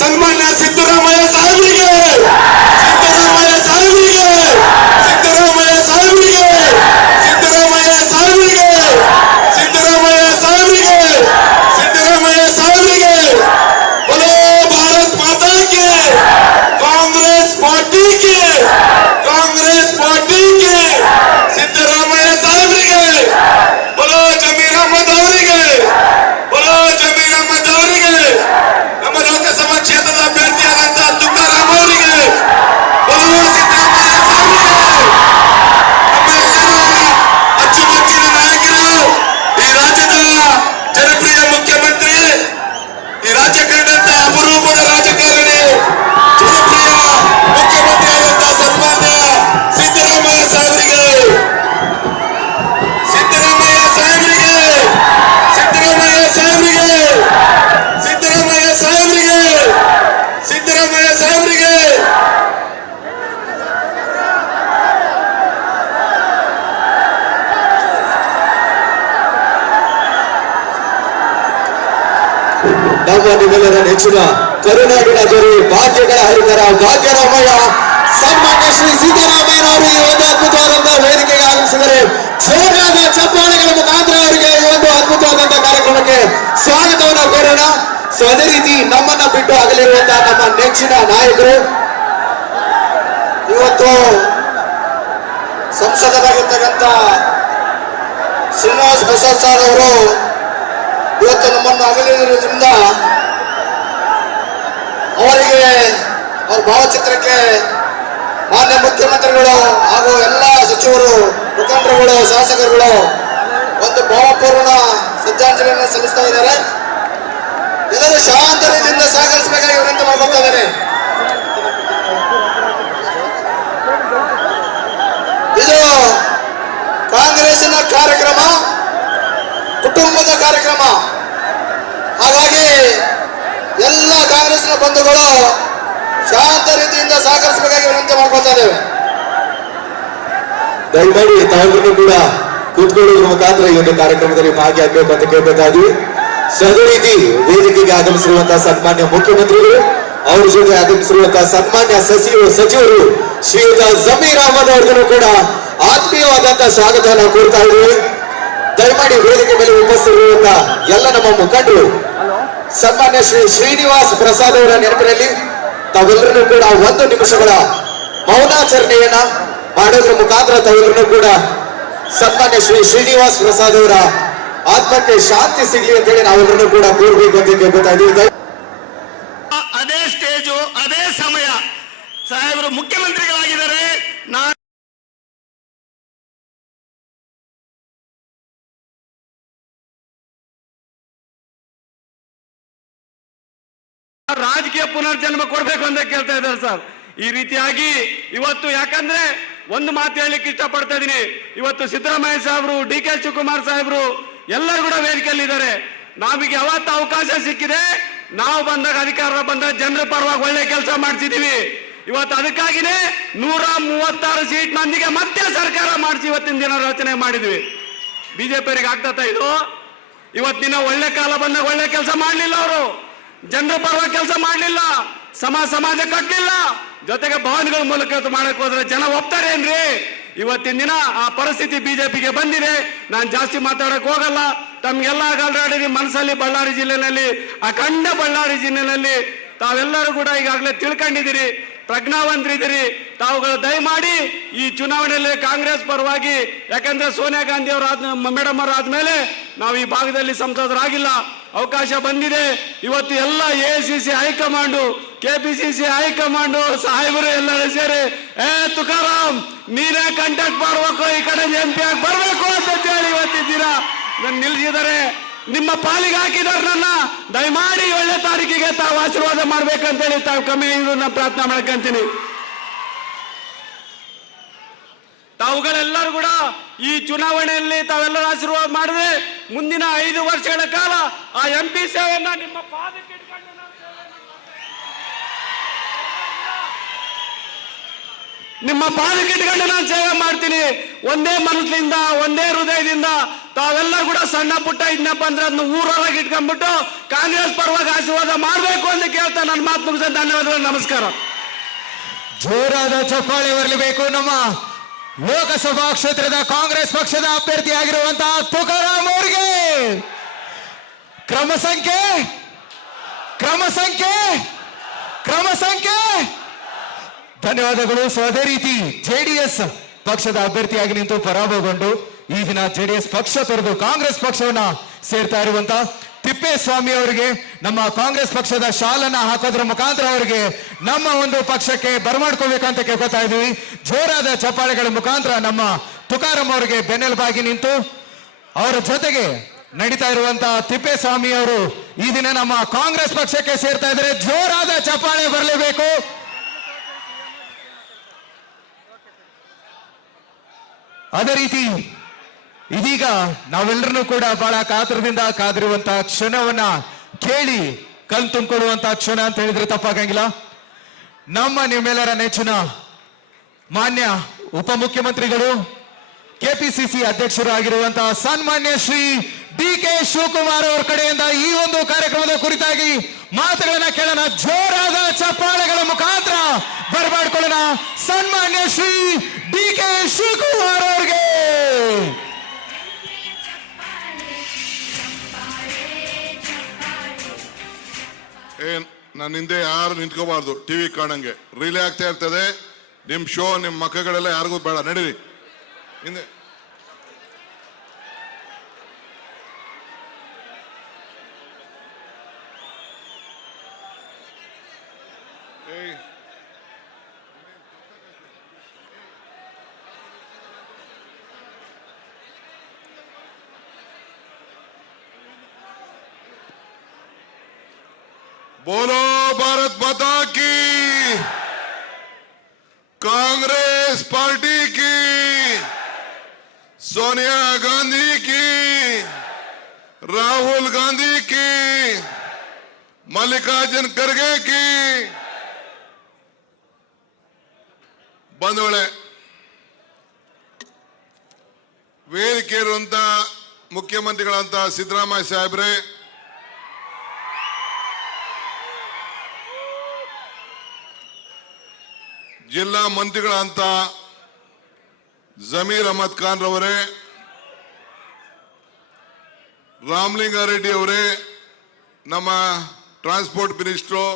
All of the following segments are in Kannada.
ಸನ್ಮಾನ್ಯ ಸಿದ್ದರಾಮಯ್ಯ ಸಾಹೇಬರಿಗೆ, ಸಿದ್ದರಾಮಯ್ಯ ಸಾಹೇಬರಿಗೆ, ಸಿದ್ದರಾಮಯ್ಯ ಸಾಹೇಬರಿಗೆ, ಸಿದ್ದರಾಮಯ್ಯ ಸಾಹೇಬರಿಗೆ, ಸಿದ್ದರಾಮಯ್ಯ ಸಾಹೇಬರಿಗೆ, ಸಿದ್ದರಾಮಯ್ಯ ಸಾಹೇಬರಿಗೆ, बोलो भारत माता की, कांग्रेस पार्टी की, कांग्रेस पार्टी की, सिद्धरामಯ್ಯ ಸಾಹೇಬರಿಗೆ, बोलो जमीर अहमद ಅವರಿಗೆ, बोलो जमीर अहमद ಅವರಿಗೆ, ನಮ್ಮ ಲೋಕಸಭಾ ಕ್ಷೇತ್ರದ ಅಭ್ಯರ್ಥಿಯಾದಂತಹ ತುಕಾರಾಮ್ ಅವರಿಗೆ, बोलो ಸಿದ್ದರಾಮಯ್ಯ ಸಾಹೇಬರಿಗೆ, ನಮ್ಮೆಲ್ಲರ ಅಚ್ಚುಮೆಚ್ಚಿನ ನಾಯಕರು, ಈ ರಾಜ್ಯದ ಜನಪ್ರಿಯ ಮುಖ್ಯಮಂತ್ರಿ, ಈ ರಾಜ್ಯ ಕಂಡಂತ ಅಪರೂಪದ ರಾಜಕಾರಣಿ, ಜನಪ್ರಿಯ ಮುಖ್ಯಮಂತ್ರಿ ಆದಂತಹ ಸನ್ಮಾನ್ಯ ಸಿದ್ದರಾಮಯ್ಯ ಸಾಹೇಬರಿಗೆ, ಸಿದ್ದರಾಮಯ್ಯ ಸಾಹೇಬರಿಗೆ, ಸಿದ್ದರಾಮಯ್ಯ ಸಾಹೇಬರಿಗೆ, ಸಿದ್ದರಾಮಯ್ಯ ಸಾಹೇಬರಿಗೆ, ಸಿದ್ದರಾಮಯ್ಯ ಸಾಹೇಬರಿಗೆ ನಮ್ಮ ನಿಮ್ಮೆಲ್ಲರ ನೆಚ್ಚಿನ ಕರುನಾಡಿನ ದೊರೆ, ಭಾಗ್ಯಗಳ ಹರಿಕರ ಭಾಗ್ಯರಾಮಯ್ಯ ಸನ್ಮಾನ್ಯ ಶ್ರೀ ಸಿದ್ದರಾಮಯ್ಯನವರು ಈ ಒಂದು ಅದ್ಭುತವಾದಂತಹ ವೇದಿಕೆಗೆ ಆಗಮಿಸಿದರೆ ಜೋರಾದ ಚಪ್ಪಾಳೆಗಳ ಮುಖಾಂತರ ಅವರಿಗೆ ಈ ಒಂದು ಅದ್ಭುತವಾದಂತಹ ಕಾರ್ಯಕ್ರಮಕ್ಕೆ ಸ್ವಾಗತವನ್ನು ಕೋರೋಣ. ಸೊ ಅದೇ ರೀತಿ ನಮ್ಮನ್ನ ಬಿಟ್ಟು ಆಗಲಿರುವಂತಹ ನಮ್ಮ ನೆಚ್ಚಿನ ನಾಯಕರು, ಇವತ್ತು ಸಂಸದರಾಗಿರ್ತಕ್ಕಂಥ ಶ್ರೀನಿವಾಸ್ ಪ್ರಸಾದ್ ಸರ್ ಅವರು ಇವತ್ತು ನಮ್ಮನ್ನು ಅಗಲಿರುವುದರಿಂದ ಅವರಿಗೆ ಅವ್ರ ಭಾವಚಿತ್ರಕ್ಕೆ ಮಾನ್ಯ ಮುಖ್ಯಮಂತ್ರಿಗಳು ಹಾಗೂ ಎಲ್ಲ ಸಚಿವರು, ಮುಖಂಡರುಗಳು, ಶಾಸಕರುಗಳು ಒಂದು ಭಾವಪೂರ್ಣ ಶ್ರದ್ಧಾಂಜಲಿಯನ್ನು ಸಲ್ಲಿಸ್ತಾ ಇದ್ದಾರೆ. ಎಲ್ಲರೂ ಶಾಂತ ರೀತಿಯಿಂದ ಸಹಕರಿಸಬೇಕಾಗಿ ವಿನಂತಿ ಮಾಡ್ಕೊಳ್ತಾ ಇದ್ದಾರೆ. ಇದು ಕಾಂಗ್ರೆಸ್ಸಿನ ಕಾರ್ಯಕ್ರಮ, ಕುಟುಂಬದ ಕಾರ್ಯಕ್ರಮ. ಹಾಗಾಗಿ ಎಲ್ಲ ಕಾಂಗ್ರೆಸ್ನ ಬಂಧುಗಳು ಶಾಂತ ರೀತಿಯಿಂದ ಸಹಕರಿಸಬೇಕಾಗಿ ವಿನಂತಿ ಮಾಡ್ಕೊಳ್ತಾ ಇದ್ದೇವೆ. ದಯಮಾಡಿ ತಾವೆಲ್ಲರೂ ಕೂಡ ಕೂತ್ಕೊಳ್ಳೋದ್ರ ಮುಖಾಂತರ ಈ ಒಂದು ಕಾರ್ಯಕ್ರಮದಲ್ಲಿ ಭಾಗಿಯಾಗಬೇಕು ಅಂತ ಕೇಳ್ಕೊತಾ ಇದ್ವಿ. ಅದೇ ರೀತಿ ವೇದಿಕೆಗೆ ಆಗಮಿಸಿರುವಂತಹ ಸನ್ಮಾನ್ಯ ಮುಖ್ಯಮಂತ್ರಿಗಳು, ಅವ್ರ ಜೊತೆ ಆಗಮಿಸಿರುವಂತಹ ಸನ್ಮಾನ್ಯ ಸಚಿವರು ಶ್ರೀಯುತ ಜಮೀರ್ ಅಹಮದ್ ಅವ್ರಿಗೂ ಕೂಡ ಆತ್ಮೀಯವಾದಂತಹ ಸ್ವಾಗತವನ್ನು ಕೋರ್ತಾ ಇದ್ದೀವಿ. ದಯಮಾಡಿ ವೇದಿಕೆ ಮೇಲೆ ಉಪಸ್ಥಿತಿರುವಂತಹ ಎಲ್ಲ ನಮ್ಮ ಮುಖಂಡರು ಸನ್ಮಾನ್ಯ ಶ್ರೀ ಶ್ರೀನಿವಾಸ್ ಪ್ರಸಾದ್ ಅವರ ನೆನಪಿನಲ್ಲಿ ತಾವೆಲ್ಲರೂ ಕೂಡ 1 ನಿಮಿಷಗಳ ಮೌನಾಚರಣೆಯನ್ನ ಮಾಡೋದ್ರ ಮುಖಾಂತರ ತಾವೆಲ್ಲರೂ ಕೂಡ ಸನ್ಮಾನ್ಯ ಶ್ರೀ ಶ್ರೀನಿವಾಸ್ ಪ್ರಸಾದ್ ಅವರ ಆತ್ಮಕ್ಕೆ ಶಾಂತಿ ಸಿಗಲಿ ಅಂತ ಹೇಳಿ ನಾವೆಲ್ಲರೂ ಕೂಡ ಕೋರ್ಬೇಕು ಅಂತ ಕೇಳ್ಕೊತಾ ಇದ್ದೀವಿ. ಅದೇ ಸ್ಟೇಜು, ಅದೇ ಸಮಯ ಸಾಹೇಬರು ಮುಖ್ಯಮಂತ್ರಿಗಳಾಗಿದ್ದಾರೆ. ರಾಜಕೀಯ ಪುನರ್ಜನ್ಮ ಕೊಡ್ಬೇಕು ಅಂತ ಕೇಳ್ತಾ ಇದ್ದಾರೆ ಸರ್. ಈ ರೀತಿಯಾಗಿ ಇವತ್ತು, ಯಾಕಂದ್ರೆ ಒಂದು ಮಾತು ಹೇಳಲಿಕ್ಕೆ ಇಷ್ಟಪಡ್ತಾ ಇದೀನಿ. ಇವತ್ತು ಸಿದ್ದರಾಮಯ್ಯ ಸಾಹೇಬರು, DK ಶಿವಕುಮಾರ್ ಸಾಹೇಬರು ಎಲ್ಲರೂ ಕೂಡ ವೇದಿಕೆಯಲ್ಲಿದ್ದಾರೆ. ನಮಗೆ ಯಾವತ್ತು ಅವಕಾಶ ಸಿಕ್ಕಿದೆ, ನಾವು ಬಂದಾಗ, ಅಧಿಕಾರ ಬಂದಾಗ ಜನರ ಪರವಾಗಿ ಒಳ್ಳೆ ಕೆಲಸ ಮಾಡ್ತಿದೀವಿ. ಇವತ್ತು ಅದಕ್ಕಾಗಿನೇ 136 ಸೀಟ್ ಮಂದಿಗೆ ಮತ್ತೆ ಸರ್ಕಾರ ಮಾಡಿಸಿ ಇವತ್ತಿನ ದಿನ ರಚನೆ ಮಾಡಿದ್ವಿ. ಬಿಜೆಪಿಯವರಿಗೆ ಆಗ್ತತ ಇದು? ಇವತ್ತಿನ ಒಳ್ಳೆ ಕಾಲ ಬಂದಾಗ ಒಳ್ಳೆ ಕೆಲಸ ಮಾಡಲಿಲ್ಲ, ಅವರು ಜನರ ಪರವಾಗಿ ಕೆಲಸ ಮಾಡಲಿಲ್ಲ, ಸಮಾಜ ಕಟ್ಟಲಿಲ್ಲ, ಜೊತೆಗೆ ಭವನಗಳ ಮೂಲಕ ಮಾಡಕ್ ಹೋದ್ರೆ ಜನ ಒಪ್ತಾರೇನ್ರಿ? ಇವತ್ತಿನ ದಿನ ಆ ಪರಿಸ್ಥಿತಿ ಬಿಜೆಪಿಗೆ ಬಂದಿದೆ. ನಾನು ಜಾಸ್ತಿ ಮಾತಾಡಕ್ ಹೋಗಲ್ಲ. ತಮ್ಗೆಲ್ಲ ಆಲ್ರೆಡಿ ಮನಸ್ಸಲ್ಲಿ ಬಳ್ಳಾರಿ ಜಿಲ್ಲೆನಲ್ಲಿ, ಅಖಂಡ ಬಳ್ಳಾರಿ ಜಿಲ್ಲೆನಲ್ಲಿ ತಾವೆಲ್ಲರೂ ಕೂಡ ಈಗಾಗಲೇ ತಿಳ್ಕೊಂಡಿದ್ದೀರಿ, ಪ್ರಜ್ಞಾವಂತರಿದ್ದೀರಿ. ತಾವುಗಳು ದಯಮಾಡಿ ಈ ಚುನಾವಣೆಯಲ್ಲಿ ಕಾಂಗ್ರೆಸ್ ಪರವಾಗಿ, ಯಾಕಂದ್ರೆ ಸೋನಿಯಾ ಗಾಂಧಿ ಅವರ ಮೇಡಮ್ ಅವರ ಆದ್ಮೇಲೆ ನಾವು ಈ ಭಾಗದಲ್ಲಿ ಸಂಸದರಾಗಿಲ್ಲ, ಅವಕಾಶ ಬಂದಿದೆ. ಇವತ್ತು ಎಲ್ಲ AICC ಹೈಕಮಾಂಡು, KPCC ಹೈಕಮಾಂಡು ಸಾಹೇಬರು ಎಲ್ಲರೂ ಸೇರಿ, ತುಕಾರಾಮ್ ನೀನೇ ಕಂಟೆಕ್ಟ್ ಮಾಡ್ಬೇಕು, ಈ ಕಡೆ MP ಆಗಿ ಬರ್ಬೇಕು ಅಂತ ಹೇಳಿ ಇವತ್ತಿದ್ದೀರಾ ನನ್ನ ನಿಲ್ಸಿದ್ದಾರೆ. ನಿಮ್ಮ ಪಾಲಿಗೆ ಹಾಕಿದಾರೆ. ನನ್ನ ದಯಮಾಡಿ 7ನೇ ತಾರೀಕಿಗೆ ತಾವು ಆಶೀರ್ವಾದ ಮಾಡ್ಬೇಕಂತೇಳಿ ತಾವು ಕಮ್ಮಿ ಇದನ್ನ ಪ್ರಾರ್ಥನೆ ಮಾಡ್ಕೊಂತೀನಿ. ತಾವುಗಳೆಲ್ಲರೂ ಕೂಡ ಈ ಚುನಾವಣೆಯಲ್ಲಿ ತಾವೆಲ್ಲರೂ ಆಶೀರ್ವಾದ ಮಾಡಿದ್ರೆ ಮುಂದಿನ 5 ವರ್ಷಗಳ ಕಾಲ ಆ MP ಸೇವೆಯನ್ನ ನಿಮ್ಮ ಪಾದಕ್ಕೆ ಇಟ್ಕೊಂಡು ನಾನು ಸೇವೆ ಮಾಡ್ತೀನಿ. ಒಂದೇ ಮನಸ್ಸಿನಿಂದ, ಒಂದೇ ಹೃದಯದಿಂದ ತಾವೆಲ್ಲ ಕೂಡ ಸಣ್ಣ ಪುಟ್ಟ ಇದನ್ನಪ್ಪ ಅಂದ್ರೆ ಅದನ್ನ ಊರೊಳಗೆ ಇಟ್ಕೊಂಡ್ಬಿಟ್ಟು ಕಾಂಗ್ರೆಸ್ ಪರವಾಗಿ ಆಶೀರ್ವಾದ ಮಾಡಬೇಕು ಅಂತ ಕೇಳ್ತಾ ನನ್ನ ಮಾತು ಮುಗಿಸ ಧನ್ಯವಾದಗಳು, ನಮಸ್ಕಾರ. ಜೋರಾದ ಚಪ್ಪಾಳೆ ಬರಲೇಬೇಕು. ನಮ್ಮ ಲೋಕಸಭಾ ಕ್ಷೇತ್ರದ ಕಾಂಗ್ರೆಸ್ ಪಕ್ಷದ ಅಭ್ಯರ್ಥಿಯಾಗಿರುವಂತಹ ತುಕಾರಾಂ ಅವರಿಗೆ ಕ್ರಮ ಸಂಖ್ಯೆ ಧನ್ಯವಾದಗಳು. ಸೊ ಅದೇ ರೀತಿ ಜೆಡಿಎಸ್ ಪಕ್ಷದ ಅಭ್ಯರ್ಥಿಯಾಗಿ ನಿಂತು ಪರಾಭವಗೊಂಡು ಈ ದಿನ ಜೆಡಿಎಸ್ ಪಕ್ಷ ತೊರೆದು ಕಾಂಗ್ರೆಸ್ ಪಕ್ಷವನ್ನ ಸೇರ್ತಾ ಇರುವಂತಹ ತಿಪ್ಪೇಸ್ವಾಮಿ ಅವರಿಗೆ ನಮ್ಮ ಕಾಂಗ್ರೆಸ್ ಪಕ್ಷದ ಶಾಲನ್ನ ಹಾಕೋದ್ರ ಮುಖಾಂತರ ಅವರಿಗೆ ನಮ್ಮ ಒಂದು ಪಕ್ಷಕ್ಕೆ ಬರಮಾಡ್ಕೋಬೇಕಂತ ಕೇಳ್ಕೊತಾ ಇದೀವಿ. ಜೋರಾದ ಚಪ್ಪಾಳೆಗಳ ಮುಖಾಂತರ ನಮ್ಮ ತುಕಾರಾಂ ಅವರಿಗೆ ಬೆನ್ನೆಲುಬಾಗಿ ನಿಂತು ಅವರ ಜೊತೆಗೆ ನಡೀತಾ ಇರುವಂತಹ ತಿಪ್ಪೇಸ್ವಾಮಿ ಅವರು ಈ ದಿನ ನಮ್ಮ ಕಾಂಗ್ರೆಸ್ ಪಕ್ಷಕ್ಕೆ ಸೇರ್ತಾ ಇದ್ದಾರೆ. ಜೋರಾದ ಚಪ್ಪಾಳೆ ಬರಲೇಬೇಕು. ಅದೇ ರೀತಿ ಇದೀಗ ನಾವೆಲ್ಲರೂ ಕೂಡ ಬಹಳ ಕಾತರದಿಂದ ಕಾದಿರುವಂತಹ ಕ್ಷಣವನ್ನ ಕೇಳಿ ಕಣ್ ತುಂಬಿಕೊಳ್ಳುವಂತಹ ಕ್ಷಣ ಅಂತ ಹೇಳಿದ್ರೆ ತಪ್ಪಾಗಂಗಿಲ್ಲ. ನಮ್ಮ ನಿಮ್ಮೆಲ್ಲರ ನೆಚ್ಚಿನ ಮಾನ್ಯ ಉಪಮುಖ್ಯಮಂತ್ರಿಗಳು ಕೆಪಿಸಿಸಿ ಅಧ್ಯಕ್ಷರು ಆಗಿರುವಂತಹ ಸನ್ಮಾನ್ಯ ಶ್ರೀ ಡಿ.ಕೆ. ಶಿವಕುಮಾರ್ ಅವರ ಕಡೆಯಿಂದ ಈ ಒಂದು ಕಾರ್ಯಕ್ರಮದ ಕುರಿತಾಗಿ ಮಾತುಗಳನ್ನ ಕೇಳೋಣ. ಜೋರಾದ ಚಪ್ಪಾಳೆಗಳ ಮುಖಾಂತರ ಬರಮಾಡ್ಕೊಳ್ಳೋಣ ಸನ್ಮಾನ್ಯ ಶ್ರೀ ಡಿ.ಕೆ. ಶಿವಕುಮಾರ್ ಅವರಿಗೆ. ನನ್ನ ಹಿಂದೆ ಯಾರು ನಿಂತ್ಕೋಬಾರ್ದು, ಟಿವಿ ಕಾಣಂಗೆ ರಿಲೇ ಆಗ್ತಾ ಇರ್ತದೆ. ನಿಮ್ ಶೋ ನಿಮ್ ಮಕ್ಕಳೆಲ್ಲ ಯಾರಿಗೂ ಬೇಡ, ನಡೀರಿ ಹಿಂದೆ. बोलो भारत माता की, कांग्रेस पार्टी की, सोनिया गांधी की, राहुल गांधी की, मल्लिकार्जुन खड़गे की. ಬಂಧುಗಳೇ, ವೇದಿಕೆ ಇರುವಂತ ಮುಖ್ಯಮಂತ್ರಿಗಳಂತ ಸಿದ್ದರಾಮಯ್ಯ ಸಾಹೇಬ್ರೆ, ಜಿಲ್ಲಾ ಮಂತ್ರಿಗಳಂತ ಜಮೀರ್ ಅಹಮದ್ ಖಾನ್ ರವರೇ, ರಾಮಲಿಂಗಾರೆಡ್ಡಿ ಅವರೇ, ನಮ್ಮ ಟ್ರಾನ್ಸ್ಪೋರ್ಟ್ ಮಿನಿಸ್ಟ್ರು,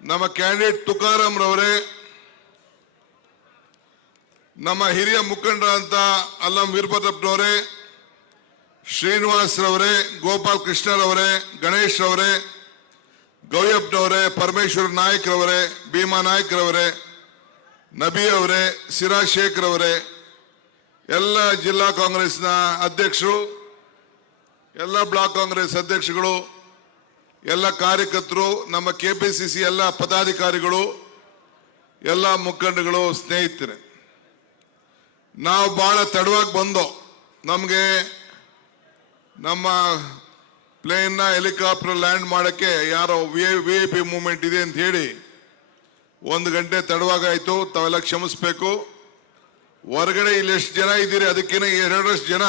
ನಮ್ಮ ಕ್ಯಾಂಡಿಡೇಟ್ ತುಕಾರಾಂ ರವರೇ, ನಮ್ಮ ಹಿರಿಯ ಮುಖಂಡರಂತ ಅಲ್ಲಂ ವೀರಭದ್ರಪ್ಪನವರೇ, ಶ್ರೀನಿವಾಸ್ ರವರೇ, ಗೋಪಾಲ್ ಕೃಷ್ಣರವರೇ, ಗಣೇಶ್ ರವರೇ, ಗೌಯಪ್ಪನವರೇ, ಪರಮೇಶ್ವರ್ ನಾಯಕ್ ರವರೇ, ಭೀಮಾ ನಾಯಕ್ ರವರೇ, ನಬಿ ಅವರೇ, ಸಿರಾಜ್ ಶೇಖ್ ರವರೇ, ಎಲ್ಲ ಜಿಲ್ಲಾ ಕಾಂಗ್ರೆಸ್ನ ಅಧ್ಯಕ್ಷರು, ಎಲ್ಲ ಬ್ಲಾಕ್ ಕಾಂಗ್ರೆಸ್ ಅಧ್ಯಕ್ಷಗಳು, ಎಲ್ಲ ಕಾರ್ಯಕರ್ತರು, ನಮ್ಮ ಕೆಪಿಸಿಸಿ ಎಲ್ಲ ಪದಾಧಿಕಾರಿಗಳು, ಎಲ್ಲ ಮುಖಂಡಗಳು, ಸ್ನೇಹಿತರೆ, ನಾವು ಬಹಳ ತಡವಾಗಿ ಬಂದೋ. ನಮಗೆ ನಮ್ಮ ಪ್ಲೇನ್ನ ಹೆಲಿಕಾಪ್ಟರ್ ಲ್ಯಾಂಡ್ ಮಾಡೋಕ್ಕೆ ಯಾರೋ VIP ಮೂವ್ಮೆಂಟ್ ಇದೆ ಅಂತ ಹೇಳಿ 1 ಗಂಟೆ ತಡವಾಗಾಯ್ತು. ತಾವೆಲ್ಲ ಕ್ಷಮಿಸ್ಬೇಕು. ಹೊರಗಡೆ ಇಲ್ಲಿ ಎಷ್ಟು ಜನ ಇದ್ದೀರಿ, ಅದಕ್ಕಿಂತ 2ರಷ್ಟು ಜನ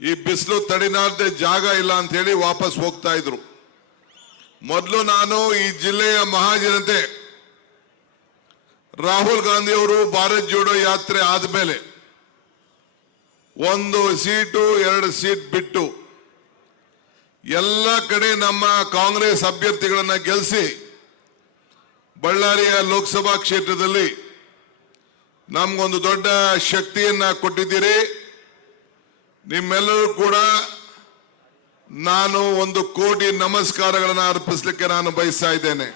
ಈ ಬಿಸಿಲು ತಡಿನಾರ್ದೆ ಜಾಗ ಇಲ್ಲ ಅಂತ ಹೇಳಿ ವಾಪಸ್ ಹೋಗ್ತಾ ಇದ್ರು. ಮೊದಲು ನಾನು ಈ ಜಿಲ್ಲೆಯ ಮಹಾಜನತೆ ರಾಹುಲ್ ಗಾಂಧಿ ಅವರು ಭಾರತ್ ಜೋಡೋ ಯಾತ್ರೆ ಆದ್ಮೇಲೆ 1 ಸೀಟು 2 ಸೀಟ್ ಬಿಟ್ಟು ಎಲ್ಲ ಕಡೆ ನಮ್ಮ ಕಾಂಗ್ರೆಸ್ ಅಭ್ಯರ್ಥಿಗಳನ್ನ ಗೆಲ್ಲಿಸಿ ಬಳ್ಳಾರಿಯ ಲೋಕಸಭಾ ಕ್ಷೇತ್ರದಲ್ಲಿ ನಮಗೊಂದು ದೊಡ್ಡ ಶಕ್ತಿಯನ್ನ ಕೊಟ್ಟಿದ್ದೀರಿ. ನಿಮ್ಮೆಲ್ಲರೂ ಕೂಡ ನಾನು 1 ಕೋಟಿ ನಮಸ್ಕಾರಗಳನ್ನು ಅರ್ಪಿಸಲಿಕ್ಕೆ ನಾನು ಬಯಸ್ತಾ ಇದ್ದೇನೆ.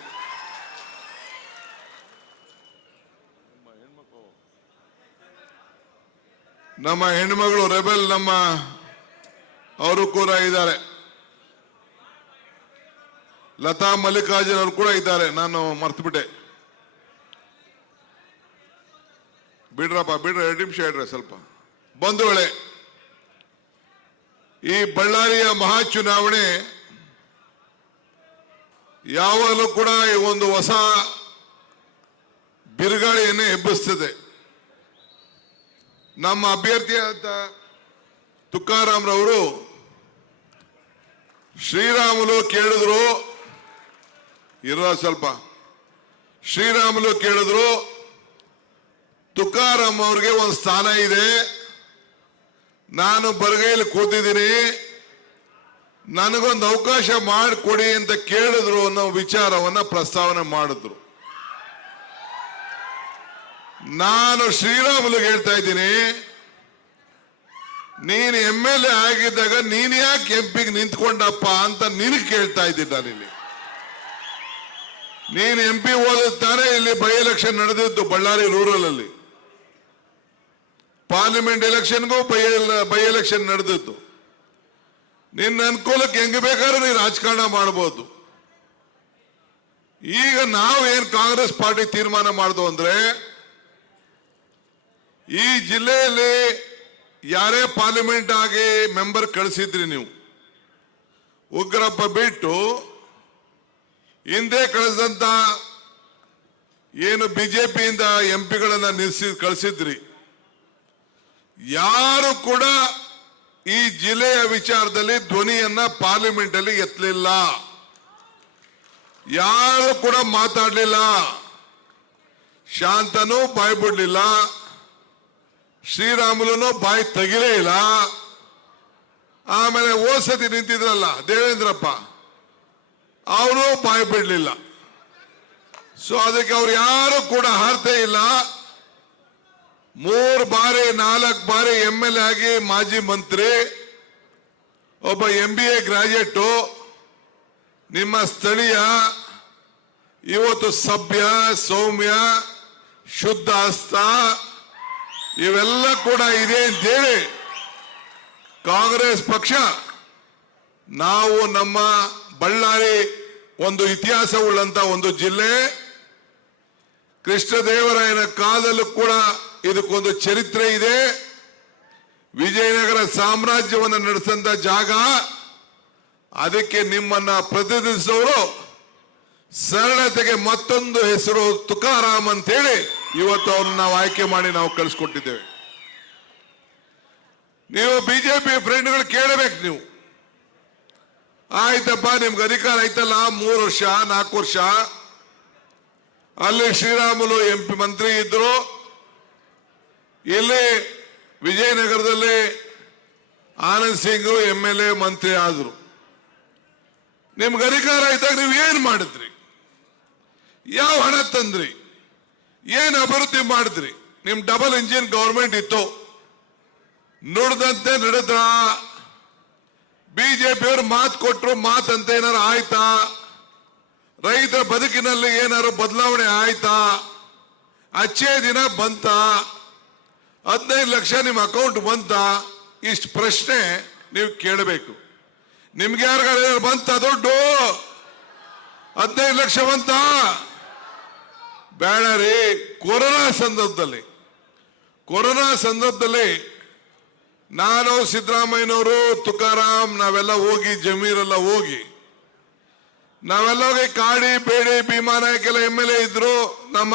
ನಮ್ಮ ಹೆಣ್ಮಗಳು ರೆಬೆಲ್ ನಮ್ಮ ಅವರು ಕೂಡ ಇದ್ದಾರೆ, ಲತಾ ಮಲ್ಲಿಕಾರ್ಜುನ್ ಅವರು ಕೂಡ ಇದ್ದಾರೆ. ನಾನು ಮರ್ತುಬಿಟ್ಟೆ, ಬಿಡ್ರಪ್ಪ ಬಿಡ್ರಿ, 2 ನಿಮಿಷ ಇಡ್ರೆ ಸ್ವಲ್ಪ. ಬಂಧುಗಳೇ, ಈ ಬಳ್ಳಾರಿಯ ಮಹಾ ಚುನಾವಣೆ ಯಾವಾಗಲೂ ಕೂಡ ಒಂದು ಹೊಸ ಬಿರುಗಾಳಿಯನ್ನೇ ಎಬ್ಬಿಸ್ತದೆ. ನಮ್ಮ ಅಭ್ಯರ್ಥಿಯಾದ ತುಕಾರಾಮ್ರವರು ಶ್ರೀರಾಮುಲು ಕೇಳಿದ್ರು, ಸ್ವಲ್ಪ ಶ್ರೀರಾಮುಲು ಕೇಳಿದ್ರು, ತುಕಾರಾಮ್ ಅವ್ರಿಗೆ ಒಂದು ಸ್ಥಾನ ಇದೆ, ನಾನು ಬಲಗೈಲಿ ಕೂತಿದ್ದೀನಿ, ನನಗೊಂದು ಅವಕಾಶ ಮಾಡಿಕೊಡಿ ಅಂತ ಕೇಳಿದ್ರು ಅನ್ನೋ ವಿಚಾರವನ್ನ ಪ್ರಸ್ತಾವನೆ ಮಾಡಿದ್ರು. ನಾನು ಶ್ರೀರಾಮುಲುಗೆ ಹೇಳ್ತಾ ಇದ್ದೀನಿ, ನೀನು MLA ಆಗಿದ್ದಾಗ ನೀನ್ ಯಾಕೆ ಎಂಪಿಗೆ ನಿಂತ್ಕೊಂಡಪ್ಪ ಅಂತ ನಿನಗೆ ಕೇಳ್ತಾ ಇದ್ದೀನಿ ನಾನಿಲ್ಲಿ. ನೀನು MP ಓದುತ್ತಾನೆ, ಇಲ್ಲಿ ಬೈ ಎಲೆಕ್ಷನ್ ನಡೆದಿದ್ದು ಬಳ್ಳಾರಿ ರೂರಲ್ ಅಲ್ಲಿ, ಪಾರ್ಲಿಮೆಂಟ್ ಎಲೆಕ್ಷನ್ಗೂ ಬೈ ಎಲೆಕ್ಷನ್ ನಡೆದಿದ್ದು. ನಿನ್ನ ಅನುಕೂಲಕ್ಕೆ ಹೆಂಗ ಬೇಕಾದ್ರೂ ನೀನು ರಾಜಕಾರಣ ಮಾಡಬಹುದು. ಈಗ ನಾವೇನ್ ಕಾಂಗ್ರೆಸ್ ಪಾರ್ಟಿ ತೀರ್ಮಾನ ಮಾಡಿದ್ವು ಅಂದ್ರೆ, ಈ ಜಿಲ್ಲೆಯಲ್ಲಿ ಯಾರೇ ಪಾರ್ಲಿಮೆಂಟ್ ಆಗಿ ಮೆಂಬರ್ ಕಳಿಸಿದ್ರಿ ನೀವು, ಉಗ್ರಪ್ಪ ಬಿಟ್ಟು ಹಿಂದೆ ಕಳಿಸಿದಂತ ಏನು ಬಿಜೆಪಿಯಿಂದ ಎಂಪಿಗಳನ್ನ ಕಳಿಸಿದ್ರಿ, ಯಾರು ಕೂಡ ಈ ಜಿಲ್ಲೆಯ ವಿಚಾರದಲ್ಲಿ ಧ್ವನಿಯನ್ನ ಪಾರ್ಲಿಮೆಂಟ್ ಅಲ್ಲಿ ಎತ್ತಲಿಲ್ಲ, ಯಾರು ಕೂಡ ಮಾತಾಡಲಿಲ್ಲ. ಶಾಂತನೂ ಬಾಯಿ ಬಿಡ್ಲಿಲ್ಲ, ಶ್ರೀರಾಮುಲು ಬಾಯಿ ತೆಗಿಲೇ ಇಲ್ಲ. ಆಮೇಲೆ ಓಸತಿ ನಿಂತಿದ್ರಲ್ಲ ದೇವೇಂದ್ರಪ್ಪ, ಅವರು ಬಾಯಿ ಬಿಡ್ಲಿಲ್ಲ. ಸೊ ಅದಕ್ಕೆ ಅವ್ರು ಯಾರು ಕೂಡ ಹಾರ್ತೆ ಇಲ್ಲ. 3 ಬಾರಿ 4 ಬಾರಿ MLA ಆಗಿ ಮಾಜಿ ಮಂತ್ರಿ, ಒಬ್ಬ MBA ಗ್ರಾಜ್ಯುಯೇಟು, ನಿಮ್ಮ ಸ್ಥಳೀಯ, ಇವತ್ತು ಸಭ್ಯ ಸೌಮ್ಯ ಶುದ್ಧ ಹಸ್ತ ಇವೆಲ್ಲ ಕೂಡ ಇದೆ ಅಂತೇಳಿ ಕಾಂಗ್ರೆಸ್ ಪಕ್ಷ, ನಾವು ನಮ್ಮ ಬಳ್ಳಾರಿ ಒಂದು ಇತಿಹಾಸವುಳ್ಳಂತ ಒಂದು ಜಿಲ್ಲೆ, ಕೃಷ್ಣದೇವರಾಯನ ಕಾಲದಲ್ಲೂ ಕೂಡ ಇದಕ್ಕೊಂದು ಚರಿತ್ರೆ ಇದೆ. ವಿಜಯನಗರ ಸಾಮ್ರಾಜ್ಯವನ್ನು ನಡೆಸಿದಂತ ಜಾಗ. ಅದಕ್ಕೆ ನಿಮ್ಮನ್ನ ಪ್ರತಿನಿಧಿಸೋರು ಸರಳತೆಗೆ ಮತ್ತೊಂದು ಹೆಸರು ತುಕಾರಾಮ್ ಅಂತೇಳಿ ಇವತ್ತು ಅವ್ರನ್ನ ನಾವು ಆಯ್ಕೆ ಮಾಡಿ ನಾವು ಕಳಿಸ್ಕೊಟ್ಟಿದ್ದೇವೆ. ನೀವು ಬಿಜೆಪಿ ಫ್ರೆಂಡ್ಗಳು ಕೇಳಬೇಕು, ನೀವು ಆಯ್ತಪ್ಪ ನಿಮ್ಗೆ ಅಧಿಕಾರ ಆಯ್ತಲ್ಲ 3 ವರ್ಷ 4 ವರ್ಷ, ಅಲ್ಲಿ ಶ್ರೀರಾಮುಲು MP ಮಂತ್ರಿ ಇದ್ರು, ಇಲ್ಲಿ ವಿಜಯನಗರದಲ್ಲಿ ಆನಂದ್ ಸಿಂಗ್ MLA ಮಂತ್ರಿ ಆದ್ರು. ನಿಮ್ಗೆ ಅಧಿಕಾರ ಆಯ್ತಾಗ ನೀವು ಏನ್ ಮಾಡಿದ್ರಿ? ಯಾವ ಹಣ ತಂದ್ರಿ? ಏನ್ ಅಭಿವೃದ್ಧಿ ಮಾಡಿದ್ರಿ? ನಿಮ್ ಡಬಲ್ ಇಂಜಿನ್ ಗವರ್ಮೆಂಟ್ ಇತ್ತು, ನುಡಿದಂತೆ ನಡೆದ್ರ? ಬಿಜೆಪಿಯವರು ಮಾತು ಕೊಟ್ಟರು, ಮಾತಂತೆ ಏನಾರು ಆಯ್ತಾ? ರೈತರ ಬದುಕಿನಲ್ಲಿ ಏನಾರು ಬದಲಾವಣೆ ಆಯ್ತಾ? ಅಚ್ಚೇ ದಿನ ಬಂತ? 15 ಲಕ್ಷ ನಿಮ್ಮ ಅಕೌಂಟ್ ಬಂತ? ಇಷ್ಟು ಪ್ರಶ್ನೆ ನೀವು ಕೇಳಬೇಕು. ನಿಮ್ಗೆ ಯಾರಿಗಾರು ಬಂತ ದುಡ್ಡು? 15 ಲಕ್ಷ ಬಂತ? ಬೇಡ ರೀ. ಕೊರೋನಾ ಸಂದರ್ಭದಲ್ಲಿ ನಾನು, ಸಿದ್ದರಾಮಯ್ಯನವರು, ತುಕಾರಾಮ್ ನಾವೆಲ್ಲ ಹೋಗಿ, ಜಮೀರೆಲ್ಲ ಹೋಗಿ, ನಾವೆಲ್ಲ ಹೋಗಿ ಕಾಡಿ ಬೇಡಿ ಭೀಮಾ ನಾಯಕ್ ಎಲ್ಲ MLA ಇದ್ರು, ನಮ್ಮ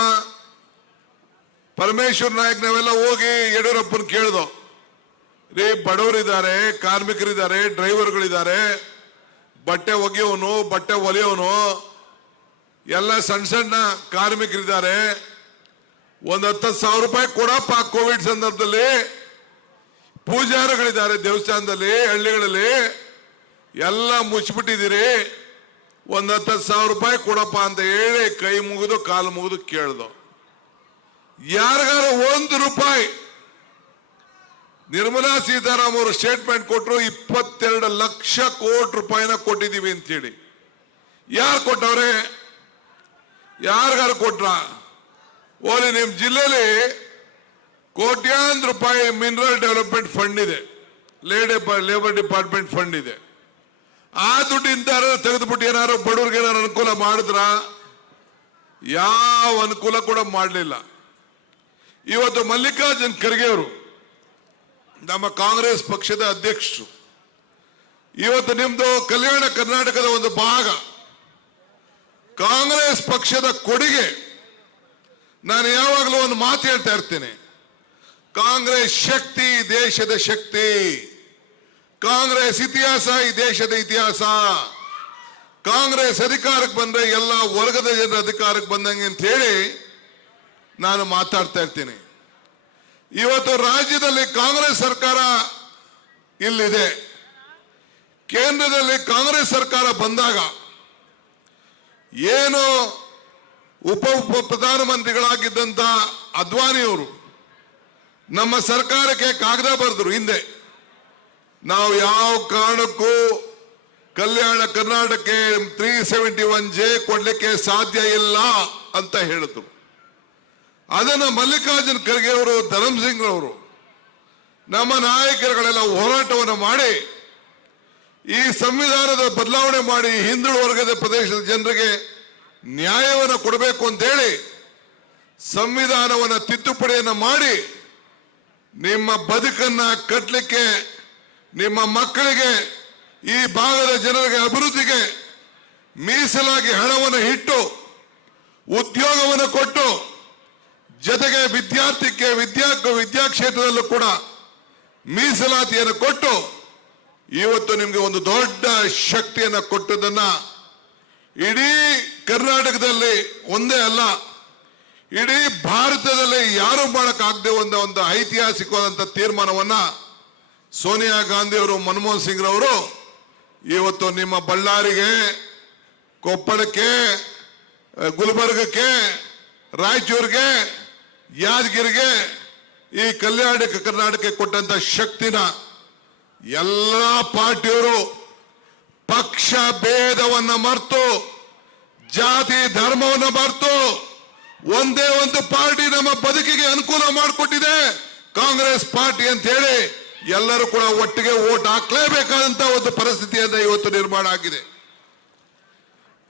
ಪರಮೇಶ್ವರ್ ನಾಯಕ್ ನಾವೆಲ್ಲ ಹೋಗಿ ಯಡಿಯೂರಪ್ಪನ ಕೇಳ್ದೋ, ರೀ ಬಡವರಿದ್ದಾರೆ, ಕಾರ್ಮಿಕರಿದ್ದಾರೆ, ಡ್ರೈವರ್ಗಳಿದ್ದಾರೆ, ಬಟ್ಟೆ ಒಗೆಯೋನು, ಬಟ್ಟೆ ಒಲೆಯೋನು, ಎಲ್ಲ ಸಣ್ಣ ಸಣ್ಣ ಕಾರ್ಮಿಕರಿದ್ದಾರೆ, ಒಂದು 10,000 ರೂಪಾಯಿ ಕೊಡಪ್ಪ. ಕೋವಿಡ್ ಸಂದರ್ಭದಲ್ಲಿ ಪೂಜಾರಿಗಳಿದ್ದಾರೆ ದೇವಸ್ಥಾನದಲ್ಲಿ, ಹಳ್ಳಿಗಳಲ್ಲಿ ಎಲ್ಲ ಮುಚ್ಚಿಬಿಟ್ಟಿದ್ದೀರಿ, ಒಂದು 10,000 ರೂಪಾಯಿ ಕೊಡಪ್ಪ ಅಂತ ಹೇಳಿ ಕೈ ಮುಗಿದು ಕಾಲು ಮುಗಿದು ಕೇಳ್ದು. ಯಾರಿಗಾರು 1 ರೂಪಾಯಿ? ನಿರ್ಮಲಾ ಸೀತಾರಾಮ್ ಅವರು ಸ್ಟೇಟ್ಮೆಂಟ್ ಕೊಟ್ಟರು, 22 ಲಕ್ಷ ಕೋಟಿ ರೂಪಾಯಿನ ಕೊಟ್ಟಿದ್ದೀವಿ ಅಂತೇಳಿ. ಯಾರು ಕೊಟ್ಟವ್ರೆ? ಯಾರಿಗಾರು ಕೊಟ್ರ? ಓಲಿ ನಿಮ್ ಜಿಲ್ಲೆಯಲ್ಲಿ ಕೋಟ್ಯಾಂತರ ರೂಪಾಯಿ ಮಿನರಲ್ ಡೆವಲಪ್ಮೆಂಟ್ ಫಂಡ್ ಇದೆ, ಲೇಬರ್ ಡಿಪಾರ್ಟ್ಮೆಂಟ್ ಫಂಡ್ ಇದೆ. ಆ ದುಡ್ಡಿಂದ ತೆಗೆದುಬಿಟ್ಟು ಏನಾರು ಬಡವ್ರಿಗೆ ಏನಾರು ಅನುಕೂಲ ಮಾಡಿದ್ರ? ಯಾವ ಅನುಕೂಲ ಕೂಡ ಮಾಡಲಿಲ್ಲ. ಇವತ್ತು ಮಲ್ಲಿಕಾರ್ಜುನ್ ಖರ್ಗೆ ಅವರು ನಮ್ಮ ಕಾಂಗ್ರೆಸ್ ಪಕ್ಷದ ಅಧ್ಯಕ್ಷರು, ಇವತ್ತು ನಿಮ್ದು ಕಲ್ಯಾಣ ಕರ್ನಾಟಕದ ಒಂದು ಭಾಗ, ಕಾಂಗ್ರೆಸ್ ಪಕ್ಷದ ಕೊಡುಗೆ. ನಾನು ಯಾವಾಗಲೂ ಒಂದು ಮಾತು ಹೇಳ್ತಾ ಇರ್ತೇನೆ, ಕಾಂಗ್ರೆಸ್ ಶಕ್ತಿ ಈ ದೇಶದ ಶಕ್ತಿ, ಕಾಂಗ್ರೆಸ್ ಇತಿಹಾಸ ಈ ದೇಶದ ಇತಿಹಾಸ. ಕಾಂಗ್ರೆಸ್ ಅಧಿಕಾರಕ್ಕೆ ಬಂದ್ರೆ ಎಲ್ಲ ವರ್ಗದ ಜನರ ಅಧಿಕಾರಕ್ಕೆ ಬಂದಂಗೆ ಅಂತ ಹೇಳಿ ನಾನು ಮಾತಾಡ್ತಾ ಇರ್ತೀನಿ. ಇವತ್ತು ರಾಜ್ಯದಲ್ಲಿ ಕಾಂಗ್ರೆಸ್ ಸರ್ಕಾರ ಇಲ್ಲಿದೆ. ಕೇಂದ್ರದಲ್ಲಿ ಕಾಂಗ್ರೆಸ್ ಸರ್ಕಾರ ಬಂದಾಗ ಏನು ಉಪ ಪ್ರಧಾನಮಂತ್ರಿಗಳಾಗಿದ್ದಂತ ಅದ್ವಾನಿಯವರು ನಮ್ಮ ಸರ್ಕಾರಕ್ಕೆ ಕಾಗದ ಬರೆದ್ರು. ಹಿಂದೆ ನಾವು ಯಾವ ಕಾರಣಕ್ಕೂ ಕಲ್ಯಾಣ ಕರ್ನಾಟಕಕ್ಕೆ 371J ಕೊಡ್ಲಿಕ್ಕೆ ಸಾಧ್ಯ ಇಲ್ಲ ಅಂತ ಹೇಳಿದ್ರು. ಅದನ್ನ ಮಲ್ಲಿಕಾರ್ಜುನ್ ಖರ್ಗೆ ಅವರು, ಧರ್ಮಸಿಂಗ್ ಅವರು, ನಮ್ಮ ನಾಯಕರುಗಳೆಲ್ಲ ಹೋರಾಟವನ್ನು ಮಾಡಿ ಈ ಸಂವಿಧಾನದ ಬದಲಾವಣೆ ಮಾಡಿ ಹಿಂದುಳಿದ ವರ್ಗದ ಪ್ರದೇಶದ ಜನರಿಗೆ ನ್ಯಾಯವನ್ನು ಕೊಡಬೇಕು ಅಂತೇಳಿ ಸಂವಿಧಾನವನ್ನು ತಿದ್ದುಪಡಿಯನ್ನು ಮಾಡಿ ನಿಮ್ಮ ಬದುಕನ್ನ ಕಟ್ಟಲಿಕ್ಕೆ, ನಿಮ್ಮ ಮಕ್ಕಳಿಗೆ, ಈ ಭಾಗದ ಜನರಿಗೆ ಅಭಿವೃದ್ಧಿಗೆ ಮೀಸಲಾಗಿ ಹಣವನ್ನು ಇಟ್ಟು ಉದ್ಯೋಗವನ್ನು ಕೊಟ್ಟು, ಜೊತೆಗೆ ವಿದ್ಯಾ ಕ್ಷೇತ್ರದಲ್ಲೂ ಕೂಡ ಮೀಸಲಾತಿಯನ್ನು ಕೊಟ್ಟು ಇವತ್ತು ನಿಮಗೆ ಒಂದು ದೊಡ್ಡ ಶಕ್ತಿಯನ್ನು ಕೊಟ್ಟದನ್ನ ಇಡೀ ಕರ್ನಾಟಕದಲ್ಲಿ ಒಂದೇ ಅಲ್ಲ, ಇಡೀ ಭಾರತದಲ್ಲಿ ಯಾರು ಮಾಡಕ್ಕಾಗದೆ ಒಂದು ಐತಿಹಾಸಿಕವಾದಂಥ ತೀರ್ಮಾನವನ್ನ ಸೋನಿಯಾ ಗಾಂಧಿ ಅವರು, ಮನಮೋಹನ್ ಸಿಂಗ್ ರವರು ಇವತ್ತು ನಿಮ್ಮ ಬಳ್ಳಾರಿಗೆ, ಕೊಪ್ಪಳಕ್ಕೆ, ಗುಲ್ಬರ್ಗಕ್ಕೆ, ರಾಯಚೂರಿಗೆ, ಯಾದಗಿರಿಗೆ, ಈ ಕಲ್ಯಾಣ ಕರ್ನಾಟಕಕ್ಕೆ ಕೊಟ್ಟಂತ ಶಕ್ತಿನ ಎಲ್ಲ ಪಾರ್ಟಿಯವರು ಪಕ್ಷ ಭೇದವನ್ನ ಮರೆತು, ಜಾತಿ ಧರ್ಮವನ್ನು ಮರೆತು ಒಂದೇ ಒಂದು ಪಾರ್ಟಿ ನಮ್ಮ ಬದುಕಿಗೆ ಅನುಕೂಲ ಮಾಡಿಕೊಟ್ಟಿದೆ, ಕಾಂಗ್ರೆಸ್ ಪಾರ್ಟಿ ಅಂತ ಹೇಳಿ ಎಲ್ಲರೂ ಕೂಡ ಒಟ್ಟಿಗೆ ವೋಟ್ ಹಾಕ್ಲೇಬೇಕಾದಂತ ಒಂದು ಪರಿಸ್ಥಿತಿಯಿಂದ ಇವತ್ತು ನಿರ್ಮಾಣ ಆಗಿದೆ.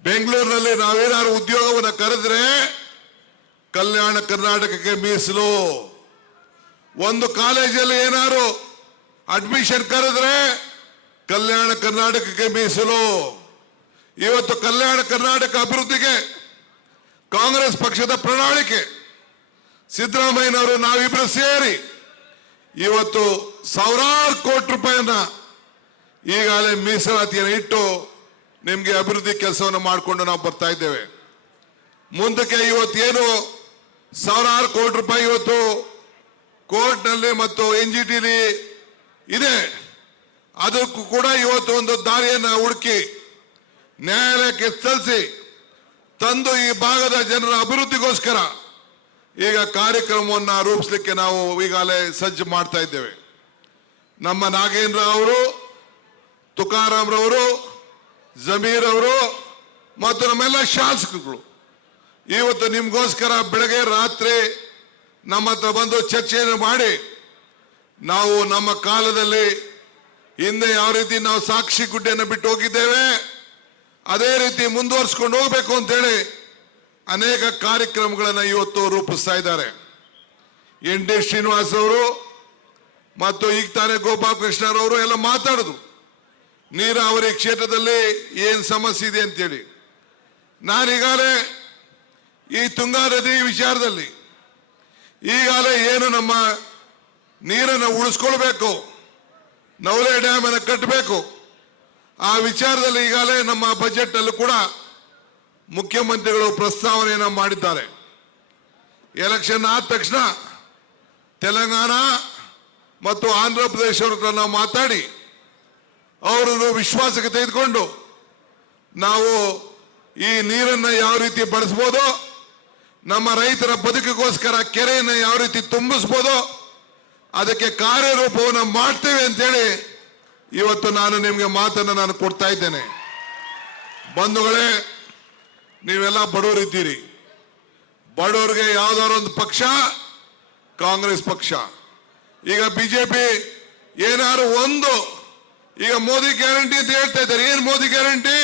ಬೆಂಗಳೂರಿನಲ್ಲಿ ನಾವೇನಾದ್ರು ಉದ್ಯೋಗವನ್ನು ಕರೆದ್ರೆ ಕಲ್ಯಾಣ ಕರ್ನಾಟಕಕ್ಕೆ ಮೀಸಲು, ಒಂದು ಕಾಲೇಜಲ್ಲಿ ಏನಾದ್ರು ಅಡ್ಮಿಷನ್ ಕರೆದ್ರೆ ಕಲ್ಯಾಣ ಕರ್ನಾಟಕಕ್ಕೆ ಮೀಸಲು. ಇವತ್ತು ಕಲ್ಯಾಣ ಕರ್ನಾಟಕ ಅಭಿವೃದ್ಧಿಗೆ ಕಾಂಗ್ರೆಸ್ ಪಕ್ಷದ ಪ್ರಣಾಳಿಕೆ, ಸಿದ್ದರಾಮಯ್ಯನವರು ನಾವಿಬ್ರು ಸೇರಿ ಇವತ್ತು ಸಾವಿರಾರು ಕೋಟಿ ರೂಪಾಯಿಯನ್ನ ಈಗಾಗಲೇ ಮೀಸಲಾತಿಯನ್ನು ಇಟ್ಟು ನಿಮ್ಗೆ ಅಭಿವೃದ್ಧಿ ಕೆಲಸವನ್ನು ಮಾಡಿಕೊಂಡು ನಾವು ಬರ್ತಾ ಇದ್ದೇವೆ. ಮುಂದಕ್ಕೆ ಇವತ್ತೇನು ಸಾವಿರಾರು ಕೋಟಿ ರೂಪಾಯಿ ಇವತ್ತು ಕೋರ್ಟ್ನಲ್ಲಿ ಮತ್ತು NGTಲಿ ಇದೆ, ಅದಕ್ಕೂ ಕೂಡ ಇವತ್ತು ಒಂದು ದಾರಿಯನ್ನು ಹುಡುಕಿ ನ್ಯಾಯಾಲಯಕ್ಕೆ ಸಲ್ಲಿಸಿ ತಂದು ಈ ಭಾಗದ ಜನರ ಅಭಿವೃದ್ಧಿಗೋಸ್ಕರ ಈಗ ಕಾರ್ಯಕ್ರಮವನ್ನು ರೂಪಿಸಲಿಕ್ಕೆ ನಾವು ಈಗಾಗಲೇ ಸಜ್ಜು ಮಾಡ್ತಾ ಇದ್ದೇವೆ. ನಮ್ಮ ನಾಗೇಂದ್ರ ಅವರು, ತುಕಾರಾಮ್ ರವರು, ಜಮೀರ್ ಅವರು ಮತ್ತು ನಮ್ಮೆಲ್ಲ ಶಾಸಕರು ಇವತ್ತು ನಿಮ್ಗೋಸ್ಕರ ಬೆಳಗ್ಗೆ ರಾತ್ರಿ ನಮ್ಮ ಹತ್ರ ಬಂದು ಚರ್ಚೆಯನ್ನು ಮಾಡಿ, ನಾವು ನಮ್ಮ ಕಾಲದಲ್ಲಿ ಹಿಂದೆ ಯಾವ ರೀತಿ ನಾವು ಸಾಕ್ಷಿ ಗುಡ್ಡೆಯನ್ನು ಬಿಟ್ಟು ಹೋಗಿದ್ದೇವೆ ಅದೇ ರೀತಿ ಮುಂದುವರಿಸಿಕೊಂಡು ಹೋಗ್ಬೇಕು ಅಂತೇಳಿ ಅನೇಕ ಕಾರ್ಯಕ್ರಮಗಳನ್ನು ಇವತ್ತು ರೂಪಿಸ್ತಾ ಇದ್ದಾರೆ. ND ಶ್ರೀನಿವಾಸ್ ಅವರು ಮತ್ತು ಈಗ ತಾನೇ ಗೋಪಾಲಕೃಷ್ಣರವರು ಎಲ್ಲ ಮಾತಾಡಿದ್ರು ನೀರಾವರಿ ಕ್ಷೇತ್ರದಲ್ಲಿ ಏನ್ ಸಮಸ್ಯೆ ಇದೆ ಅಂತೇಳಿ. ನಾನೀಗಾಗಲೇ ಈ ತುಂಗಾ ನದಿ ವಿಚಾರದಲ್ಲಿ ಈಗಾಗಲೇ ಏನು ನಮ್ಮ ನೀರನ್ನು ಉಳಿಸ್ಕೊಳ್ಬೇಕು, ನವಲೆ ಡ್ಯಾಮ್ ಅನ್ನು ಕಟ್ಟಬೇಕು, ಆ ವಿಚಾರದಲ್ಲಿ ಈಗಾಗಲೇ ನಮ್ಮ ಬಜೆಟ್ ಅಲ್ಲೂ ಕೂಡ ಮುಖ್ಯಮಂತ್ರಿಗಳು ಪ್ರಸ್ತಾವನೆಯನ್ನು ಮಾಡಿದ್ದಾರೆ. ಎಲೆಕ್ಷನ್ ಆದ ತಕ್ಷಣ ತೆಲಂಗಾಣ ಮತ್ತು ಆಂಧ್ರ ಪ್ರದೇಶವ್ರ ಹತ್ರ ನಾವು ಮಾತಾಡಿ ಅವರನ್ನು ವಿಶ್ವಾಸಕ್ಕೆ ತೆಗೆದುಕೊಂಡು ನಾವು ಈ ನೀರನ್ನು ಯಾವ ರೀತಿ ಬಳಸ್ಬೋದು, ನಮ್ಮ ರೈತರ ಬದುಕಿಗೋಸ್ಕರ ಕೆರೆಯನ್ನು ಯಾವ ರೀತಿ ತುಂಬಿಸ್ಬೋದು, ಅದಕ್ಕೆ ಕಾರ್ಯರೂಪವನ್ನು ಮಾಡ್ತೇವೆ ಅಂತೇಳಿ ಇವತ್ತು ನಾನು ನಿಮಗೆ ಮಾತನ್ನು ನಾನು ಕೊಡ್ತಾ ಇದ್ದೇನೆ. ಬಂಧುಗಳೇ, ನೀವೆಲ್ಲ ಬಡವರಿದ್ದೀರಿ. ಬಡವರಿಗೆ ಯಾವ್ದಾದ್ರು ಒಂದು ಪಕ್ಷ ಕಾಂಗ್ರೆಸ್ ಪಕ್ಷ. ಈಗ ಬಿಜೆಪಿ ಏನಾದ್ರು ಒಂದು, ಈಗ ಮೋದಿ ಗ್ಯಾರಂಟಿ ಅಂತ ಹೇಳ್ತಾ ಇದ್ದಾರೆ. ಏನ್ ಮೋದಿ ಗ್ಯಾರಂಟಿ?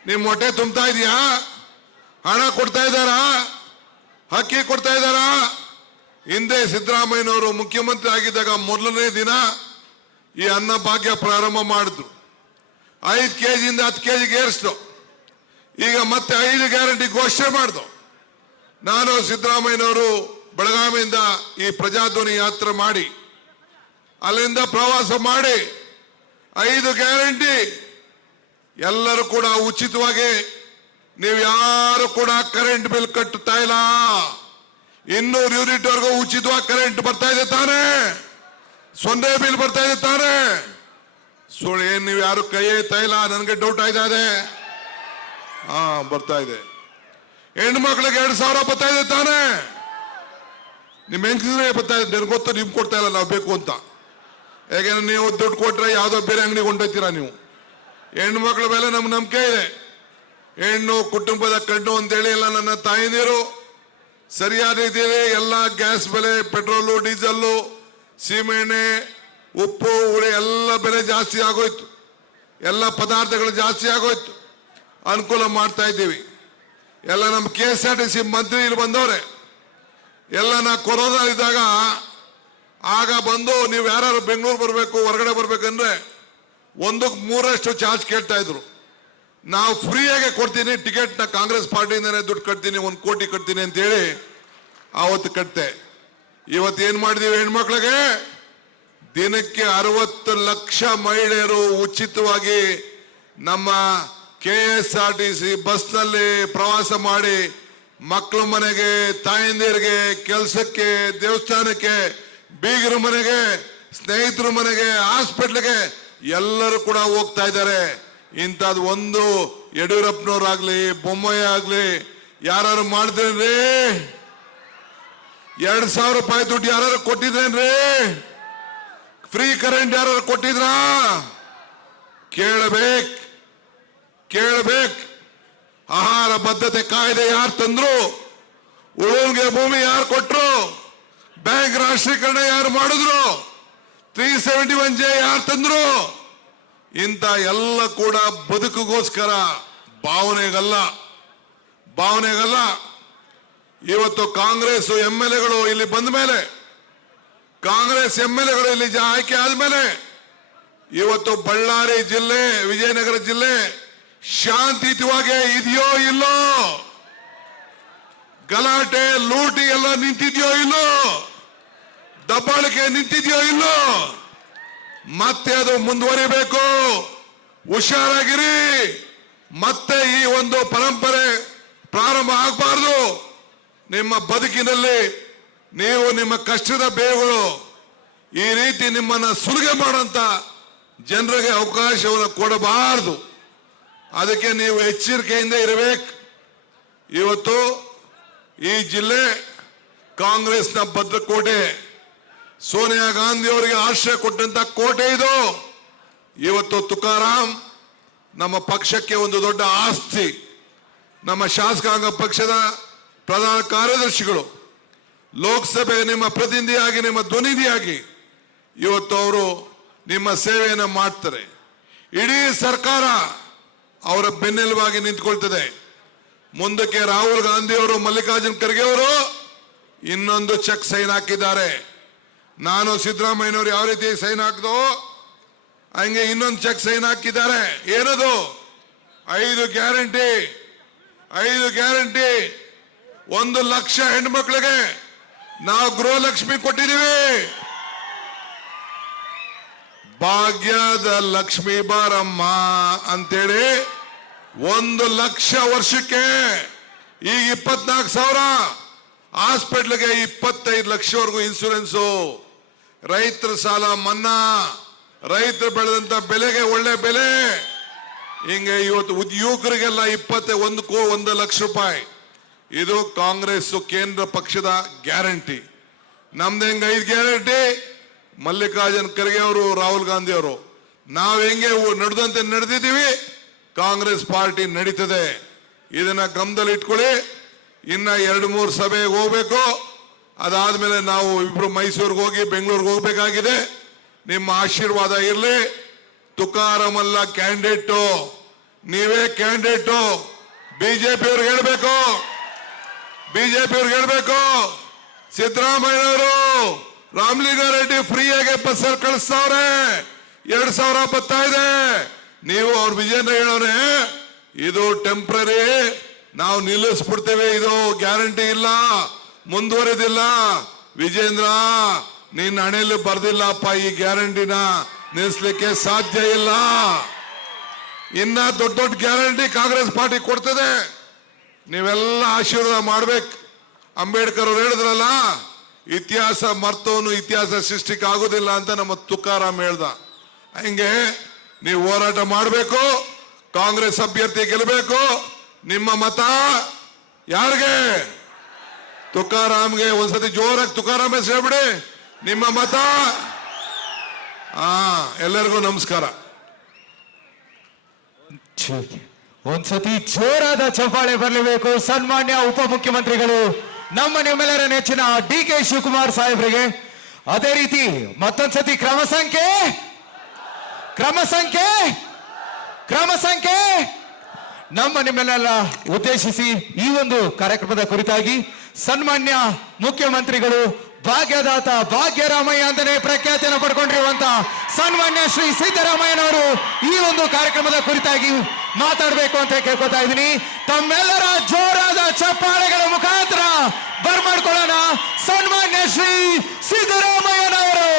ನಿಮ್ ಹೊಟ್ಟೆ ತುಂಬ್ತಾ ಇದೆಯಾ? ಹಣ ಕೊಡ್ತಾ ಇದ್ದಾರಾ? ಅಕ್ಕಿ ಕೊಡ್ತಾ ಇದ್ದಾರಾ? ಹಿಂದೆ ಸಿದ್ದರಾಮಯ್ಯನವರು ಮುಖ್ಯಮಂತ್ರಿ ಆಗಿದ್ದಾಗ ಮೊದಲನೇ ದಿನ ಈ ಅನ್ನ ಭಾಗ್ಯ ಪ್ರಾರಂಭ ಮಾಡಿದ್ರು. 5 ಕೆಜಿಯಿಂದ 10 ಕೆಜಿಗೆ ಏರಿಸ್ತು. ಈಗ ಮತ್ತೆ 5 ಗ್ಯಾರಂಟಿ ಘೋಷಣೆ ಮಾಡಿದ್ರು. ನಾನು ಸಿದ್ದರಾಮಯ್ಯನವರು ಬೆಳಗಾವಿಯಿಂದ ಈ ಪ್ರಜಾಧ್ವನಿ ಯಾತ್ರೆ ಮಾಡಿ ಅಲ್ಲಿಂದ ಪ್ರವಾಸ ಮಾಡಿ 5 ಗ್ಯಾರಂಟಿ ಎಲ್ಲರೂ ಕೂಡ ಉಚಿತವಾಗಿ, ನೀವು ಯಾರು ಕೂಡ ಕರೆಂಟ್ ಬಿಲ್ ಕಟ್ಟುತ್ತಾ ಇಲ್ಲ. 200 ಯೂನಿಟ್ ವರೆಗೂ ಉಚಿತವಾಗಿ ಕರೆಂಟ್ ಬರ್ತಾ ಇದೆ ತಾನೆ, 0 ಬಿಲ್ ಬರ್ತಾ ಇದೆ ತಾನೆ. ಸುಳ್ಳು ಏನ್ ನೀವು ಯಾರು ಕೈ ಎತ್ತಾ ಇಲ್ಲ, ನನಗೆ ಡೌಟ್ ಆಯ್ತಾ ಇದೆ. ಬರ್ತಾ ಇದೆ. ಹೆಣ್ಣು ಮಕ್ಳಿಗೆ 2,000 ಬರ್ತಾ ಇದೆ ತಾನೆ, ನಿಮ್ ಹೆಂಗಸ್ರೆ ಬರ್ತಾ ಇದೆ. ನನಗೆ ಗೊತ್ತು ನಿಮ್ಗೆ ಕೊಡ್ತಾ ಇಲ್ಲ, ನಾವು ಬೇಕು ಅಂತ. ಯಾಕೆಂದ್ರೆ ನೀವು ದುಡ್ಡು ಕೊಟ್ರೆ ಯಾವ್ದೋ ಬೇರೆ ಅಂಗಡಿಗೆ ಹೊಂಟೋಯ್ತೀರಾ ನೀವು. ಹೆಣ್ಣು ಮಕ್ಕಳ ಮೇಲೆ ನಮ್ಗೆ ನಂಬಿಕೆ ಇದೆ. ಹೆಣ್ಣು ಕುಟುಂಬದ ಕಣ್ಣು ಅಂತೇಳಿ ಎಲ್ಲ ನನ್ನ ತಾಯಿನೀರು ಸರಿಯಾದ ರೀತಿಯಲ್ಲಿ ಎಲ್ಲ ಗ್ಯಾಸ್ ಬೆಲೆ, ಪೆಟ್ರೋಲು, ಡೀಸೆಲ್ಲು, ಸೀಮೆಎಣ್ಣೆ, ಉಪ್ಪು, ಹುಳಿ ಎಲ್ಲ ಬೆಲೆ ಜಾಸ್ತಿ ಆಗೋಯ್ತು. ಎಲ್ಲ ಪದಾರ್ಥಗಳು ಜಾಸ್ತಿ ಆಗೋಯ್ತು. ಅನುಕೂಲ ಮಾಡ್ತಾ ಇದ್ದೀವಿ. ಎಲ್ಲ ನಮ್ಮ KSRTC ಮಂತ್ರಿ ಇಲ್ಲಿ ಬಂದವ್ರೆ. ಎಲ್ಲ ನಾ ಕೊರೋನಾ ಇದ್ದಾಗ ಆಗ ಬಂದು ನೀವು ಯಾರು ಬೆಂಗಳೂರು ಬರಬೇಕು, ಹೊರಗಡೆ ಬರ್ಬೇಕಂದ್ರೆ 1ಕ್ಕೆ 3ರಷ್ಟು ಚಾರ್ಜ್ ಕೇಳ್ತಾ ಇದ್ರು. ನಾವು ಫ್ರೀಯಾಗೆ ಕೊಡ್ತೀನಿ ಟಿಕೆಟ್ನ, ಕಾಂಗ್ರೆಸ್ ಪಾರ್ಟಿಯಿಂದನೇ ದುಡ್ಡು ಕಟ್ತೀನಿ, 1 ಕೋಟಿ ಕಟ್ತೀನಿ ಅಂತೇಳಿ ಆವತ್ತು ಕಟ್ತೆ. ಇವತ್ತು ಏನ್ ಮಾಡಿದೀವಿ, ಹೆಣ್ಮಕ್ಳಿಗೆ ದಿನಕ್ಕೆ 60 ಲಕ್ಷ ಮಹಿಳೆಯರು ಉಚಿತವಾಗಿ ನಮ್ಮ KSRTC ಬಸ್ನಲ್ಲಿ ಪ್ರವಾಸ ಮಾಡಿ ಮಕ್ಕಳ ಮನೆಗೆ, ತಾಯಂದಿರಿಗೆ, ಕೆಲಸಕ್ಕೆ, ದೇವಸ್ಥಾನಕ್ಕೆ, ಬೀಗರ ಮನೆಗೆ, ಸ್ನೇಹಿತರ ಮನೆಗೆ, ಹಾಸ್ಪಿಟ್ಲ್ಗೆ ಎಲ್ಲರೂ ಕೂಡ ಹೋಗ್ತಾ ಇದ್ದಾರೆ. ಇಂಥದ್ದು ಒಂದು ಯಡಿಯೂರಪ್ಪನವ್ರಾಗ್ಲಿ, ಬೊಮ್ಮಾಯಿ ಆಗ್ಲಿ ಯಾರು ಮಾಡಿದ್ರೇನ್ರಿ? 2,000 ರೂಪಾಯಿ ದುಡ್ಡು ಯಾರು ಕೊಟ್ಟಿದ್ರೇನ್ರಿ? ಫ್ರೀ ಕರೆಂಟ್ ಯಾರು ಕೊಟ್ಟಿದ್ರಾ? ಕೇಳಬೇಕು. ಆಹಾರ ಬದ್ಧತೆ ಕಾಯ್ದೆ ಯಾರು ತಂದ್ರು? ಉಳುವಿಗೆ ಭೂಮಿ ಯಾರು ಕೊಟ್ರು? ಬ್ಯಾಂಕ್ ರಾಷ್ಟ್ರೀಕರಣ ಯಾರು ಮಾಡಿದ್ರು? 371J ಯಾರು ತಂದ್ರು? ಇಂಥ ಎಲ್ಲ ಕೂಡ ಬದುಕಿಗೋಸ್ಕರ, ಭಾವನೆಗಲ್ಲ. ಇವತ್ತು ಕಾಂಗ್ರೆಸ್ MLAಗಳು ಇಲ್ಲಿ ಬಂದ ಮೇಲೆ, ಕಾಂಗ್ರೆಸ್ MLAಗಳು ಇಲ್ಲಿ ಆಯ್ಕೆ ಆದ್ಮೇಲೆ ಇವತ್ತು ಬಳ್ಳಾರಿ ಜಿಲ್ಲೆ, ವಿಜಯನಗರ ಜಿಲ್ಲೆ ಶಾಂತಿಯುತವಾಗಿ ಇದೆಯೋ ಇಲ್ಲೋ? ಗಲಾಟೆ, ಲೂಟಿ ಎಲ್ಲ ನಿಂತಿದೆಯೋ ಇಲ್ಲೋ? ದಬ್ಬಾಳಿಕೆ ನಿಂತಿದೆಯೋ ಇಲ್ಲೋ? ಮತ್ತೆ ಅದು ಮುಂದುವರಿಬೇಕು. ಹುಷಾರಾಗಿರಿ. ಮತ್ತೆ ಈ ಒಂದು ಪರಂಪರೆ ಪ್ರಾರಂಭ ಆಗಬಾರ್ದು. ನಿಮ್ಮ ಬದುಕಿನಲ್ಲಿ ನೀವು ನಿಮ್ಮ ಕಷ್ಟದ ಬೇವುಗಳು ಈ ರೀತಿ ನಿಮ್ಮನ್ನ ಸುಲಿಗೆ ಮಾಡುವಂತ ಜನರಿಗೆ ಅವಕಾಶವನ್ನು ಕೊಡಬಾರದು. ಅದಕ್ಕೆ ನೀವು ಎಚ್ಚರಿಕೆಯಿಂದ ಇರಬೇಕು. ಇವತ್ತು ಈ ಜಿಲ್ಲೆ ಕಾಂಗ್ರೆಸ್ನ ಭದ್ರಕೋಟೆ, ಸೋನಿಯಾ ಗಾಂಧಿ ಅವರಿಗೆ ಆಶ್ರಯ ಕೊಟ್ಟಂತ ಕೋಟೆ ಇದು. ಇವತ್ತು ತುಕಾರಾಮ್ ನಮ್ಮ ಪಕ್ಷಕ್ಕೆ ಒಂದು ದೊಡ್ಡ ಆಸ್ತಿ. ನಮ್ಮ ಶಾಸಕಾಂಗ ಪಕ್ಷದ ಪ್ರಧಾನ ಕಾರ್ಯದರ್ಶಿಗಳು, ಲೋಕಸಭೆ ನಿಮ್ಮ ಪ್ರತಿನಿಧಿಯಾಗಿ, ನಿಮ್ಮ ಧ್ವನಿಧಿಯಾಗಿ ಇವತ್ತು ಅವರು ನಿಮ್ಮ ಸೇವೆಯನ್ನು ಮಾಡ್ತಾರೆ. ಇಡೀ ಸರ್ಕಾರ ಅವರ ಬೆನ್ನೆಲುಬಾಗಿ ನಿಂತ್ಕೊಳ್ತದೆ. ಮುಂದಕ್ಕೆ ರಾಹುಲ್ ಗಾಂಧಿ ಅವರು, ಮಲ್ಲಿಕಾರ್ಜುನ್ ಖರ್ಗೆ ಅವರು ಇನ್ನೊಂದು ಚೆಕ್ ಸೈನ್ ಹಾಕಿದ್ದಾರೆ. ನಾನು ಸಿದ್ದರಾಮಯ್ಯನವರು ಯಾವ ರೀತಿ ಸೈನ್ ಹಾಕಿದೋ ಹಂಗೆ ಇನ್ನೊಂದು ಚೆಕ್ ಸೈನ್ ಹಾಕಿದ್ದಾರೆ. ಏನದು? 5 ಗ್ಯಾರಂಟಿ. 1 ಲಕ್ಷ ಹೆಣ್ಮಕ್ಳಿಗೆ ನಾವು ಗೃಹಲಕ್ಷ್ಮಿ ಕೊಟ್ಟಿದ್ದೀವಿ. ಭಾಗ್ಯದ ಲಕ್ಷ್ಮಿ ಬಾರಮ್ಮ ಅಂತೇಳಿ 1 ಲಕ್ಷ ವರ್ಷಕ್ಕೆ. ಈಗ 24,000. ಹಾಸ್ಪಿಟ್ಲ್ಗೆ 25 ಲಕ್ಷವರೆಗೂ ಇನ್ಸೂರೆನ್ಸು. ರೈತರ ಸಾಲ ಮನ್ನಾ, ರೈತರು ಬೆಳೆದಂತ ಬೆಲೆಗೆ ಒಳ್ಳೆ ಬೆಲೆ. ಹಿಂಗೆ ಇವತ್ತು ಯುವಕರಿಗೆಲ್ಲ 1 ಲಕ್ಷ ರೂಪಾಯಿ. ಇದು ಕಾಂಗ್ರೆಸ್ ಕೇಂದ್ರ ಪಕ್ಷದ ಗ್ಯಾರಂಟಿ. ನಮ್ದು ಹೆಂಗ 5 ಗ್ಯಾರಂಟಿ? ಮಲ್ಲಿಕಾರ್ಜುನ್ ಖರ್ಗೆ ಅವರು, ರಾಹುಲ್ ಗಾಂಧಿ ಅವರು, ನಾವು ಹೆಂಗೆ ನಡೆದಂತೆ ನಡೆದಿದ್ದೀವಿ, ಕಾಂಗ್ರೆಸ್ ಪಾರ್ಟಿ ನಡೀತದೆ. ಇದನ್ನ ಗಮನದಲ್ಲಿ ಇಟ್ಕೊಳ್ಳಿ. ಇನ್ನ 2-3 ಸಭೆಗೆ ಹೋಗ್ಬೇಕು. ಅದಾದ್ಮೇಲೆ ನಾವು ಇಬ್ರು ಮೈಸೂರಿಗೆ ಹೋಗಿ ಬೆಂಗಳೂರಿಗೆ ಹೋಗ್ಬೇಕಾಗಿದೆ. ನಿಮ್ಮ ಆಶೀರ್ವಾದ ಇರಲಿ. ತುಕಾರಾಮ್ ಅಲ್ಲ ಕ್ಯಾಂಡಿಡೇಟು, ನೀವೇ ಕ್ಯಾಂಡಿಡೇಟು. ಬಿಜೆಪಿ ಅವ್ರಿಗೆ ಹೇಳ್ಬೇಕು, ಸಿದ್ದರಾಮಯ್ಯನವರು ರಾಮಲಿಂಗಾರೆಡ್ಡಿ ಫ್ರೀಯಾಗಿ ಬಸ್ಸಲ್ಲಿ ಕಳಿಸ್ತಾವ್ರೆ, 2,000 ಬರ್ತಾ ಇದೆ. ನೀವು ಅವ್ರ ವಿಜಯನ ಹೇಳೋರೆ ಇದು ಟೆಂಪ್ರರಿ, ನಾವು ನಿಲ್ಲಿಸ್ಬಿಡ್ತೇವೆ, ಇದು ಗ್ಯಾರಂಟಿ ಇಲ್ಲ, ಮುಂದುವರೆದಿಲ್ಲ. ವಿಜೇಂದ್ರ, ನಿನ್ನ ಹಣೆಯಲ್ಲಿ ಬರ್ದಿಲ್ಲಪ್ಪ ಈ ಗ್ಯಾರಂಟಿನ ನಿಲ್ಲಿಸ್ಲಿಕ್ಕೆ ಸಾಧ್ಯ ಇಲ್ಲ. ಇನ್ನ ದೊಡ್ಡ ದೊಡ್ಡ ಗ್ಯಾರಂಟಿ ಕಾಂಗ್ರೆಸ್ ಪಾರ್ಟಿ ಕೊಡ್ತದೆ. ನೀವೆಲ್ಲ ಆಶೀರ್ವಾದ ಮಾಡ್ಬೇಕು. ಅಂಬೇಡ್ಕರ್ ಅವರು ಹೇಳಿದ್ರಲ್ಲ, ಇತಿಹಾಸ ಮರ್ತವನು ಇತಿಹಾಸ ಸೃಷ್ಟಿಗೆ ಆಗೋದಿಲ್ಲ ಅಂತ ನಮ್ಮ ತುಕಾರಾಮ್ ಹೇಳ್ದ. ಹಂಗೆ ನೀವು ಹೋರಾಟ ಮಾಡಬೇಕು. ಕಾಂಗ್ರೆಸ್ ಅಭ್ಯರ್ಥಿ ಗೆಲ್ಲಬೇಕು. ನಿಮ್ಮ ಮತ ಯಾರಿಗೆ? ತುಕಾರಾಮ್ಗೆ. ಒಂದ್ಸತಿ ಜೋರಾಗಿ ತುಕಾರಾಮ್ ಹೆಸರು ಹೇಳ್ಬಿಡಿ. ನಿಮ್ಮ ಮತ. ಎಲ್ಲರಿಗೂ ನಮಸ್ಕಾರ. ಒಂದ್ಸತಿ ಜೋರಾದ ಚಪ್ಪಾಳೆ ಬರಲೇಬೇಕು. ಸನ್ಮಾನ್ಯ ಉಪಮುಖ್ಯಮಂತ್ರಿಗಳು ನಮ್ಮ ನಿಮ್ಮೆಲ್ಲರ ನೆಚ್ಚಿನ DK ಶಿವಕುಮಾರ್ ಸಾಹೇಬ್ರಿಗೆ. ಅದೇ ರೀತಿ ಮತ್ತೊಂದ್ಸತಿ ಕ್ರಮ ಸಂಖ್ಯೆ ನಮ್ಮ ನಿಮ್ಮೆಲ್ಲ ಉದ್ದೇಶಿಸಿ ಈ ಒಂದು ಕಾರ್ಯಕ್ರಮದ ಕುರಿತಾಗಿ ಸನ್ಮಾನ್ಯ ಮುಖ್ಯಮಂತ್ರಿಗಳು ಭಾಗ್ಯದಾತ ಭಾಗ್ಯರಾಮಯ್ಯ ಅಂತಾನೆ ಪ್ರಖ್ಯಾತಿಯನ್ನು ಪಡ್ಕೊಂಡಿರುವಂತ ಸನ್ಮಾನ್ಯ ಶ್ರೀ ಸಿದ್ದರಾಮಯ್ಯನವರು ಈ ಒಂದು ಕಾರ್ಯಕ್ರಮದ ಕುರಿತಾಗಿ ಮಾತಾಡಬೇಕು ಅಂತ ಕೇಳ್ಕೊತಾ ಇದ್ದೀನಿ. ತಮ್ಮೆಲ್ಲರ ಜೋರಾದ ಚಪ್ಪಾಳೆಗಳ ಮುಖಾಂತರ ಬರ್ಮಾಡ್ಕೊಳ್ಳೋಣ ಸನ್ಮಾನ್ಯ ಶ್ರೀ ಸಿದ್ದರಾಮಯ್ಯನವರು.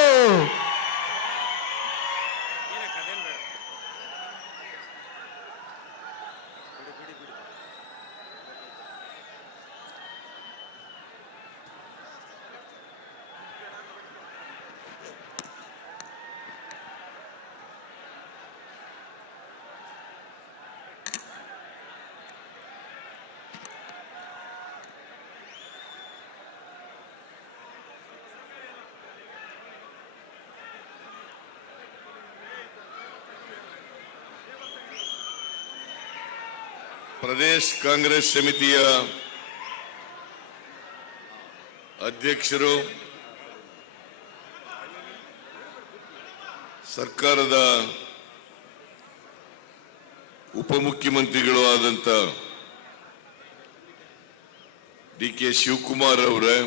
ಪ್ರದೇಶ್ ಕಾಂಗ್ರೆಸ್ ಸಮಿತಿಯ ಅಧ್ಯಕ್ಷರು, ಸರ್ಕಾರದ ಉಪಮುಖ್ಯಮಂತ್ರಿಗಳು ಆದಂತ DK ಶಿವಕುಮಾರ್ ಅವರೇ,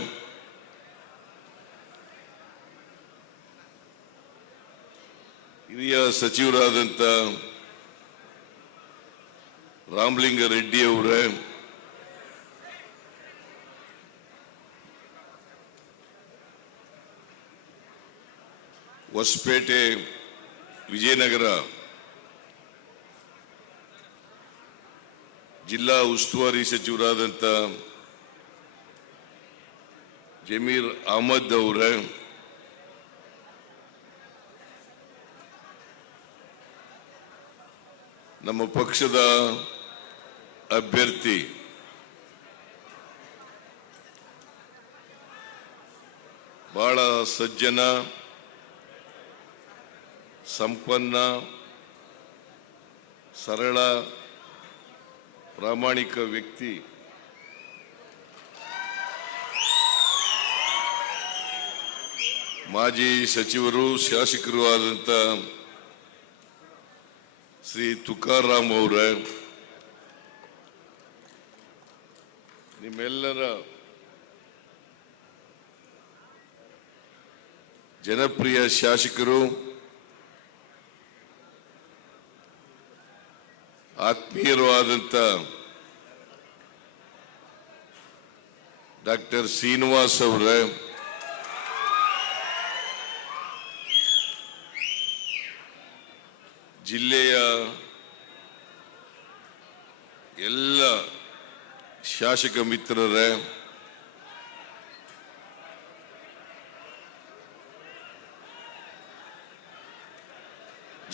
ಹಿರಿಯ ಸಚಿವರಾದಂತ ರಾಮಲಿಂಗ ರೆಡ್ಡಿ ಅವರೇ, ಹೊಸಪೇಟೆ ವಿಜಯನಗರ ಜಿಲ್ಲಾ ಉಸ್ತುವಾರಿ ಸಚಿವರಾದಂತ ಜಮೀರ್ ಅಹಮದ್ ಅವರೇ, ನಮ್ಮ ಪಕ್ಷದ ಅಭ್ಯರ್ಥಿ ಬಹಳ ಸಜ್ಜನ, ಸಂಪನ್ನ, ಸರಳ, ಪ್ರಾಮಾಣಿಕ ವ್ಯಕ್ತಿ, ಮಾಜಿ ಸಚಿವರು ಶಾಸಕರು ಆದಂತ ಶ್ರೀ ತುಕಾರಾಮ್ ಅವರೇ, ನಿಮ್ಮೆಲ್ಲರ ಜನಪ್ರಿಯ ಶಾಸಕರು, ಆತ್ಮೀಯರು ಆದಂತ ಡಾಕ್ಟರ್ ಶ್ರೀನಿವಾಸ್ ಅವರೇ, ಜಿಲ್ಲೆಯ ಎಲ್ಲ ಶಾಸಕ ಮಿತ್ರರೇ,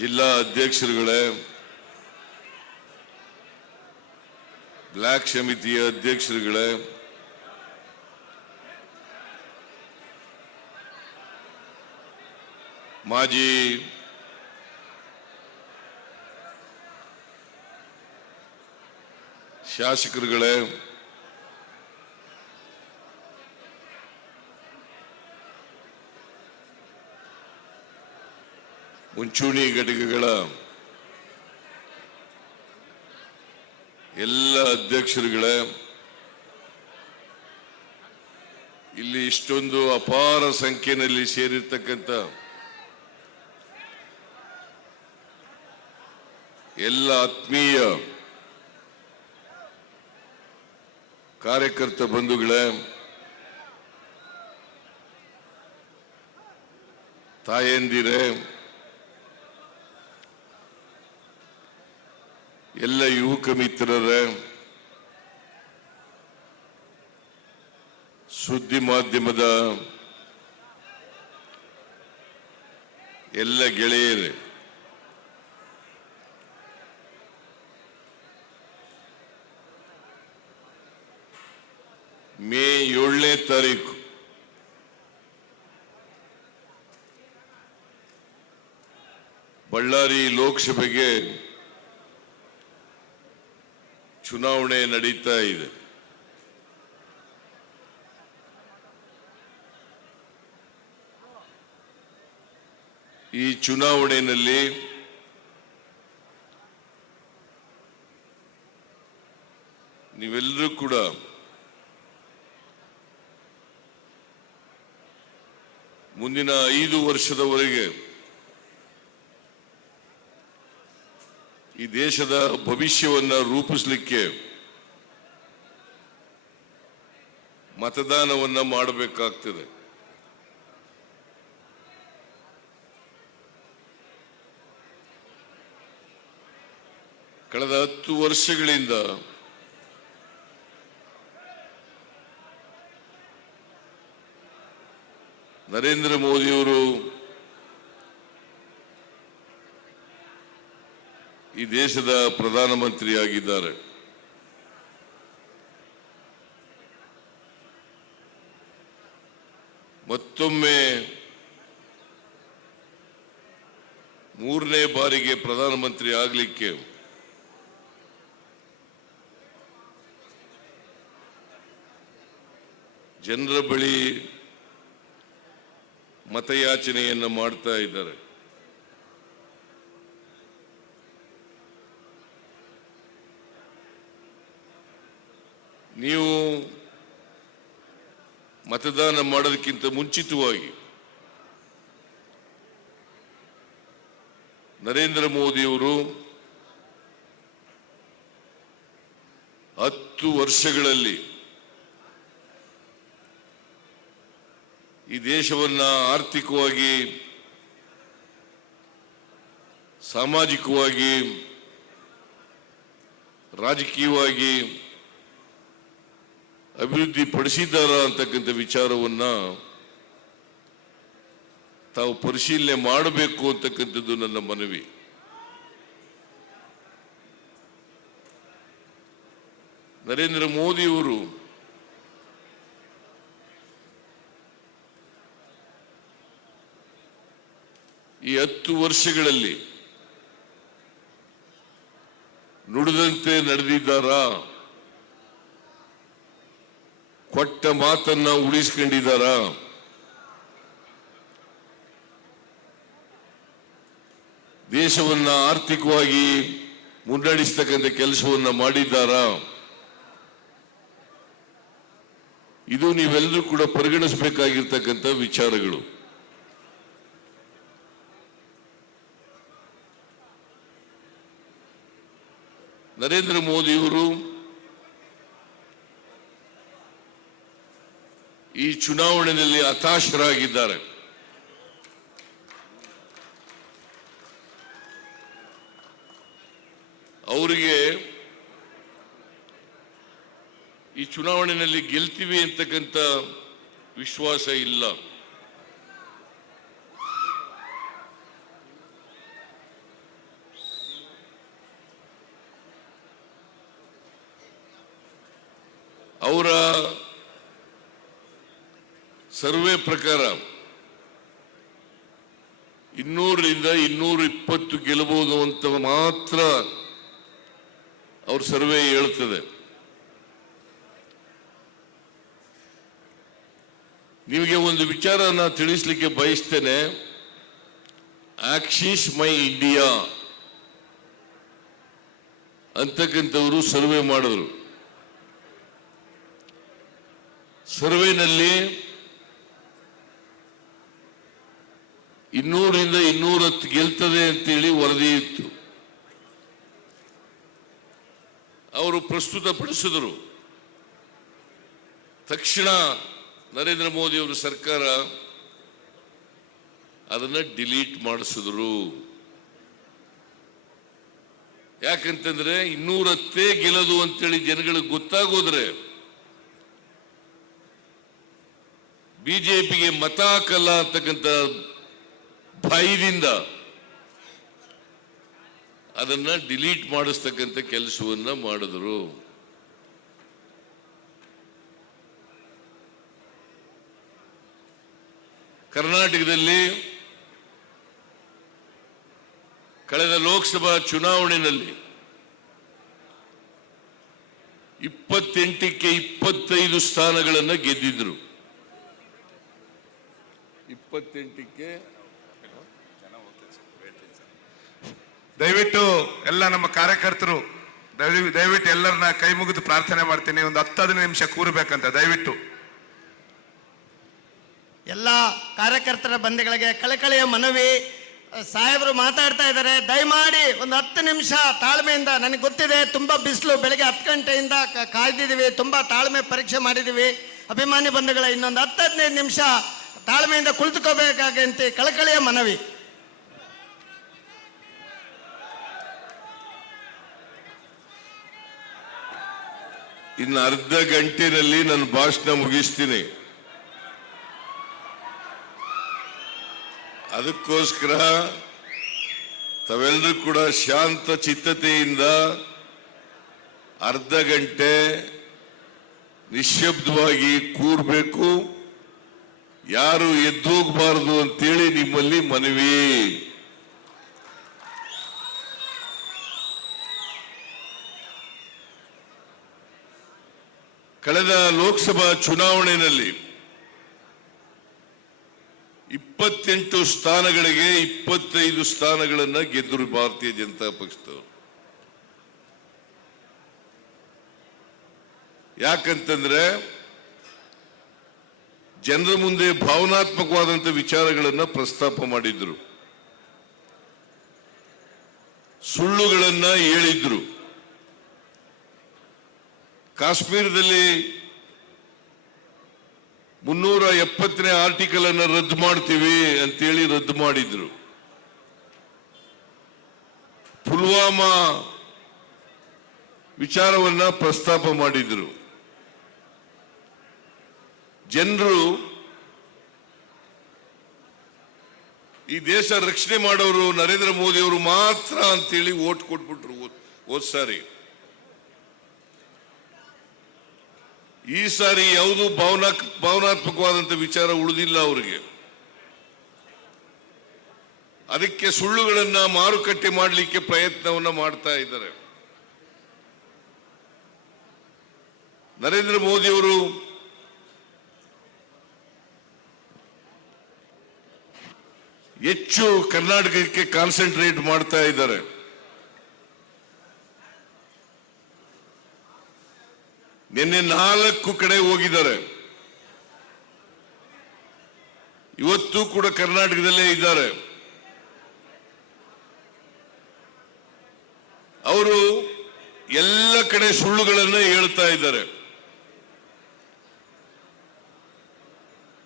ಜಿಲ್ಲಾ ಅಧ್ಯಕ್ಷರುಗಳೇ, ಬ್ಲಾಕ್ ಸಮಿತಿಯ ಅಧ್ಯಕ್ಷರುಗಳೇ, ಮಾಜಿ ಶಾಸಕರುಗಳೇ, ಮುಂಚೂಣಿ ಘಟಕಗಳ ಎಲ್ಲ ಅಧ್ಯಕ್ಷರುಗಳೇ, ಇಲ್ಲಿ ಇಷ್ಟೊಂದು ಅಪಾರ ಸಂಖ್ಯೆಯಲ್ಲಿ ಸೇರಿರ್ತಕ್ಕಂಥ ಎಲ್ಲ ಆತ್ಮೀಯ ಕಾರ್ಯಕರ್ತ ಬಂಧುಗಳೇ, ತಾಯಂದಿರೇ, ಎಲ್ಲ ಯುವಕ ಮಿತ್ರರೇ, ಸುದ್ದಿ ಮಾಧ್ಯಮದ ಎಲ್ಲ ಗೆಳೆಯರೇ, ಮೇ 7ನೇ ತಾರೀಕು ಬಳ್ಳಾರಿ ಲೋಕಸಭೆಗೆ ಚುನಾವಣೆ ನಡೀತಾ ಇದೆ. ಈ ಚುನಾವಣೆಯಲ್ಲಿ ನೀವೆಲ್ಲರೂ ಕೂಡ ಮುಂದಿನ 5 ವರ್ಷದವರೆಗೆ ಈ ದೇಶದ ಭವಿಷ್ಯವನ್ನು ರೂಪಿಸಲಿಕ್ಕೆ ಮತದಾನವನ್ನ ಮಾಡಬೇಕಾಗ್ತದೆ. ಕಳೆದ 10 ವರ್ಷಗಳಿಂದ ನರೇಂದ್ರ ಮೋದಿಯವರು ಈ ದೇಶದ ಪ್ರಧಾನಮಂತ್ರಿಯಾಗಿದ್ದಾರೆ. ಮತ್ತೊಮ್ಮೆ 3ನೇ ಬಾರಿಗೆ ಪ್ರಧಾನಮಂತ್ರಿ ಆಗಲಿಕ್ಕೆ ಜನರ ಬಳಿ ಮತಯಾಚನೆಯನ್ನು ಮಾಡ್ತಾ ಇದ್ದಾರೆ. ನೀವು ಮತದಾನ ಮಾಡೋದಕ್ಕಿಂತ ಮುಂಚಿತವಾಗಿ ನರೇಂದ್ರ ಮೋದಿಯವರು 10 ವರ್ಷಗಳಲ್ಲಿ ಈ ದೇಶವನ್ನ ಆರ್ಥಿಕವಾಗಿ, ಸಾಮಾಜಿಕವಾಗಿ, ರಾಜಕೀಯವಾಗಿ ಅಭಿವೃದ್ಧಿ ಪಡಿಸಿದ್ದಾರ ಅಂತಕ್ಕಂಥ ವಿಚಾರವನ್ನ ತಾವು ಪರಿಶೀಲನೆ ಮಾಡಬೇಕು ಅಂತಕ್ಕಂಥದ್ದು ನನ್ನ ಮನವಿ. ನರೇಂದ್ರ ಮೋದಿಯವರು ಈ 10 ವರ್ಷಗಳಲ್ಲಿ ನುಡಿದಂತೆ ನಡೆದಿದ್ದಾರಾ? ಕೊಟ್ಟ ಮಾತನ್ನ ಉಳಿಸಿಕೊಂಡಿದ್ದಾರಾ? ದೇಶವನ್ನ ಆರ್ಥಿಕವಾಗಿ ಮುನ್ನಡೆಸತಕ್ಕಂಥ ಕೆಲಸವನ್ನ ಮಾಡಿದ್ದಾರಾ? ಇದು ನೀವೆಲ್ಲರೂ ಕೂಡ ಪರಿಗಣಿಸಬೇಕಾಗಿರ್ತಕ್ಕಂಥ ವಿಚಾರಗಳು. ನರೇಂದ್ರ ಮೋದಿಯವರು ಈ ಚುನಾವಣೆಯಲ್ಲಿ ಹತಾಶರಾಗಿದ್ದಾರೆ. ಅವರಿಗೆ ಈ ಚುನಾವಣೆಯಲ್ಲಿ ಗೆಲ್ತೀವಿ ಅಂತಕ್ಕಂಥ ವಿಶ್ವಾಸ ಇಲ್ಲ. ಅವರ ಸರ್ವೆ ಪ್ರಕಾರ 200ರಿಂದ 220 ಗೆಲ್ಲಬಹುದು ಅಂತ ಮಾತ್ರ ಅವ್ರ ಸರ್ವೆ ಹೇಳ್ತದೆ. ನಿಮಗೆ ಒಂದು ವಿಚಾರನ ತಿಳಿಸ್ಲಿಕ್ಕೆ ಬಯಸ್ತೇನೆ. ಆಕ್ಸಿಸ್ ಮೈ ಇಂಡಿಯಾ ಅಂತಕ್ಕಂಥವರು ಸರ್ವೆ ಮಾಡಿದ್ರು. ಸರ್ವೆನಲ್ಲಿ 200ರಿಂದ 210 ಗೆಲ್ತದೆ ಅಂತೇಳಿ ವರದಿ ಇತ್ತು. ಅವರು ಪ್ರಸ್ತುತಪಡಿಸಿದರು. ತಕ್ಷಣ ನರೇಂದ್ರ ಮೋದಿ ಅವರ ಸರ್ಕಾರ ಅದನ್ನ ಡಿಲೀಟ್ ಮಾಡಿಸಿದ್ರು. ಯಾಕಂತಂದ್ರೆ 210 ಗೆಲ್ಲದು ಅಂತೇಳಿ ಜನಗಳಿಗೆ ಗೊತ್ತಾಗೋದ್ರೆ ಬಿಜೆಪಿಗೆ ಮತ ಹಾಕಲ್ಲ ಅಂತಕ್ಕಂಥ ಭಯದಿಂದ ಅದನ್ನ ಡಿಲೀಟ್ ಮಾಡಿಸ್ತಕ್ಕಂಥ ಕೆಲಸವನ್ನ ಮಾಡಿದ್ರು. ಕರ್ನಾಟಕದಲ್ಲಿ ಕಳೆದ ಲೋಕಸಭಾ ಚುನಾವಣೆಯಲ್ಲಿ 28ಕ್ಕೆ 25 ಸ್ಥಾನಗಳನ್ನು ಗೆದ್ದಿದ್ರು. 28ಕ್ಕೆ ದಯವಿಟ್ಟು ಎಲ್ಲ ನಮ್ಮ ಕಾರ್ಯಕರ್ತರು ದಯವಿಟ್ಟು ಎಲ್ಲರನ್ನ ಕೈ ಮುಗಿದು ಪ್ರಾರ್ಥನೆ ಮಾಡ್ತೀನಿ, ಒಂದು 10-15 ನಿಮಿಷ ಕೂರಬೇಕಂತ ದಯವಿಟ್ಟು. ಎಲ್ಲ ಕಾರ್ಯಕರ್ತರ ಬಂಧುಗಳಿಗೆ ಕಳಕಳಿಯ ಮನವಿ. ಸಾಹೇಬರು ಮಾತಾಡ್ತಾ ಇದ್ದಾರೆ, ದಯಮಾಡಿ ಒಂದು 10 ನಿಮಿಷ ತಾಳ್ಮೆಯಿಂದ. ನನಗೆ ಗೊತ್ತಿದೆ ತುಂಬಾ ಬಿಸಿಲು, ಬೆಳಗ್ಗೆ 10 ಗಂಟೆಯಿಂದ ಕಾಯ್ದಿದ್ದೀವಿ, ತುಂಬಾ ತಾಳ್ಮೆ ಪರೀಕ್ಷೆ ಮಾಡಿದ್ದೀವಿ. ಅಭಿಮಾನಿ ಬಂಧುಗಳ ಇನ್ನೊಂದು 10-15 ನಿಮಿಷ ತಾಳ್ಮೆಯಿಂದ ಕುಳಿತುಕೋಬೇಕಾಗಂತ ಕಳಕಳಿಯ ಮನವಿ. ಇನ್ನು ಅರ್ಧ ಗಂಟೆನಲ್ಲಿ ನನ್ನ ಭಾಷಣ ಮುಗಿಸ್ತೀನಿ. ಅದಕ್ಕೋಸ್ಕರ ತಾವೆಲ್ಲರೂ ಕೂಡ ಶಾಂತ ಚಿತ್ತತೆಯಿಂದ ಅರ್ಧ ಗಂಟೆ ನಿಶ್ಶಬ್ದವಾಗಿ ಕೂರ್ಬೇಕು. ಯಾರು ಎದ್ದೋಗಬಾರದು ಅಂತೇಳಿ ನಿಮ್ಮಲ್ಲಿ ಮನವಿ. ಕಳೆದ ಲೋಕಸಭಾ ಚುನಾವಣೆಯಲ್ಲಿ 28 ಸ್ಥಾನಗಳಿಗೆ 25 ಸ್ಥಾನಗಳನ್ನು ಗೆದ್ದರು ಭಾರತೀಯ ಜನತಾ ಪಕ್ಷದವರು. ಯಾಕಂತಂದ್ರೆ ಜನರ ಮುಂದೆ ಭಾವನಾತ್ಮಕವಾದಂಥ ವಿಚಾರಗಳನ್ನು ಪ್ರಸ್ತಾಪ ಮಾಡಿದ್ರು, ಸುಳ್ಳುಗಳನ್ನ ಹೇಳಿದ್ರು. ಕಾಶ್ಮೀರದಲ್ಲಿ 370ನೇ ಆರ್ಟಿಕಲ್ ಅನ್ನು ರದ್ದು ಮಾಡ್ತೀವಿ ಅಂತೇಳಿ ರದ್ದು ಮಾಡಿದ್ರು. ಪುಲ್ವಾಮಾ ವಿಚಾರವನ್ನ ಪ್ರಸ್ತಾಪ ಮಾಡಿದ್ರು. ಜನರು ಈ ದೇಶ ರಕ್ಷಣೆ ಮಾಡೋರು ನರೇಂದ್ರ ಮೋದಿ ಅವರು ಮಾತ್ರ ಅಂತೇಳಿ ವೋಟ್ ಕೊಟ್ಬಿಟ್ರು ಹೋದ್ ಸಾರಿ. ಈ ಸಾರಿ ಯಾವುದು ಭಾವನಾತ್ಮಕವಾದಂಥ ವಿಚಾರ ಉಳಿದಿಲ್ಲ ಅವರಿಗೆ. ಅದಕ್ಕೆ ಸುಳ್ಳುಗಳನ್ನ ಮಾರುಕಟ್ಟೆ ಮಾಡಲಿಕ್ಕೆ ಪ್ರಯತ್ನವನ್ನ ಮಾಡ್ತಾ ಇದ್ದಾರೆ. ನರೇಂದ್ರ ಮೋದಿ ಅವರು ಹೆಚ್ಚು ಕರ್ನಾಟಕಕ್ಕೆ ಕಾನ್ಸಂಟ್ರೇಟ್ ಮಾಡ್ತಾ ಇದ್ದಾರೆ. ನಿನ್ನೆ 4 ಕಡೆ ಹೋಗಿದ್ದಾರೆ, ಇವತ್ತು ಕೂಡ ಕರ್ನಾಟಕದಲ್ಲೇ ಇದ್ದಾರೆ. ಅವರು ಎಲ್ಲ ಕಡೆ ಸುಳ್ಳುಗಳನ್ನು ಹೇಳ್ತಾ ಇದ್ದಾರೆ.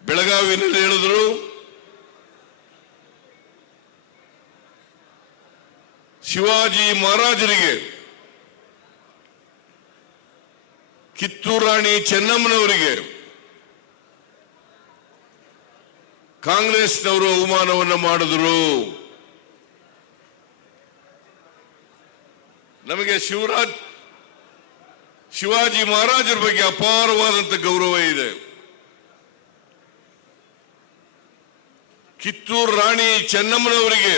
ಬೆಳಗಾವಿನಲ್ಲಿ ಹೇಳಿದ್ರು, ಶಿವಾಜಿ ಮಹಾರಾಜರಿಗೆ ಕಿತ್ತೂರು ರಾಣಿ ಚೆನ್ನಮ್ಮನವರಿಗೆ ಕಾಂಗ್ರೆಸ್ನವರು ಅವಮಾನವನ್ನು ಮಾಡಿದ್ರು. ನಮಗೆ ಶಿವಾಜಿ ಮಹಾರಾಜರ ಬಗ್ಗೆ ಅಪಾರವಾದಂಥ ಗೌರವ ಇದೆ. ಕಿತ್ತೂರು ರಾಣಿ ಚೆನ್ನಮ್ಮನವರಿಗೆ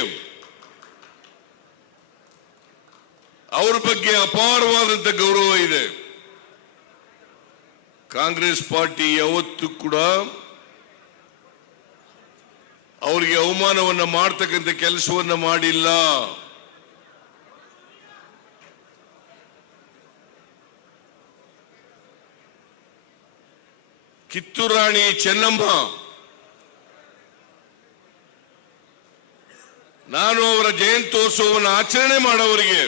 ಅವ್ರ ಬಗ್ಗೆ ಅಪಾರವಾದಂಥ ಗೌರವ ಇದೆ. ಕಾಂಗ್ರೆಸ್ ಪಾರ್ಟಿ ಯಾವತ್ತೂ ಕೂಡ ಅವರಿಗೆ ಅವಮಾನವನ್ನ ಮಾಡ್ತಕ್ಕಂಥ ಕೆಲಸವನ್ನ ಮಾಡಿಲ್ಲ. ಕಿತ್ತೂರು ರಾಣಿ ಚೆನ್ನಮ್ಮ, ನಾನು ಅವರ ಜಯಂತ್ಯೋತ್ಸವವನ್ನು ಆಚರಣೆ ಮಾಡೋವರಿಗೆ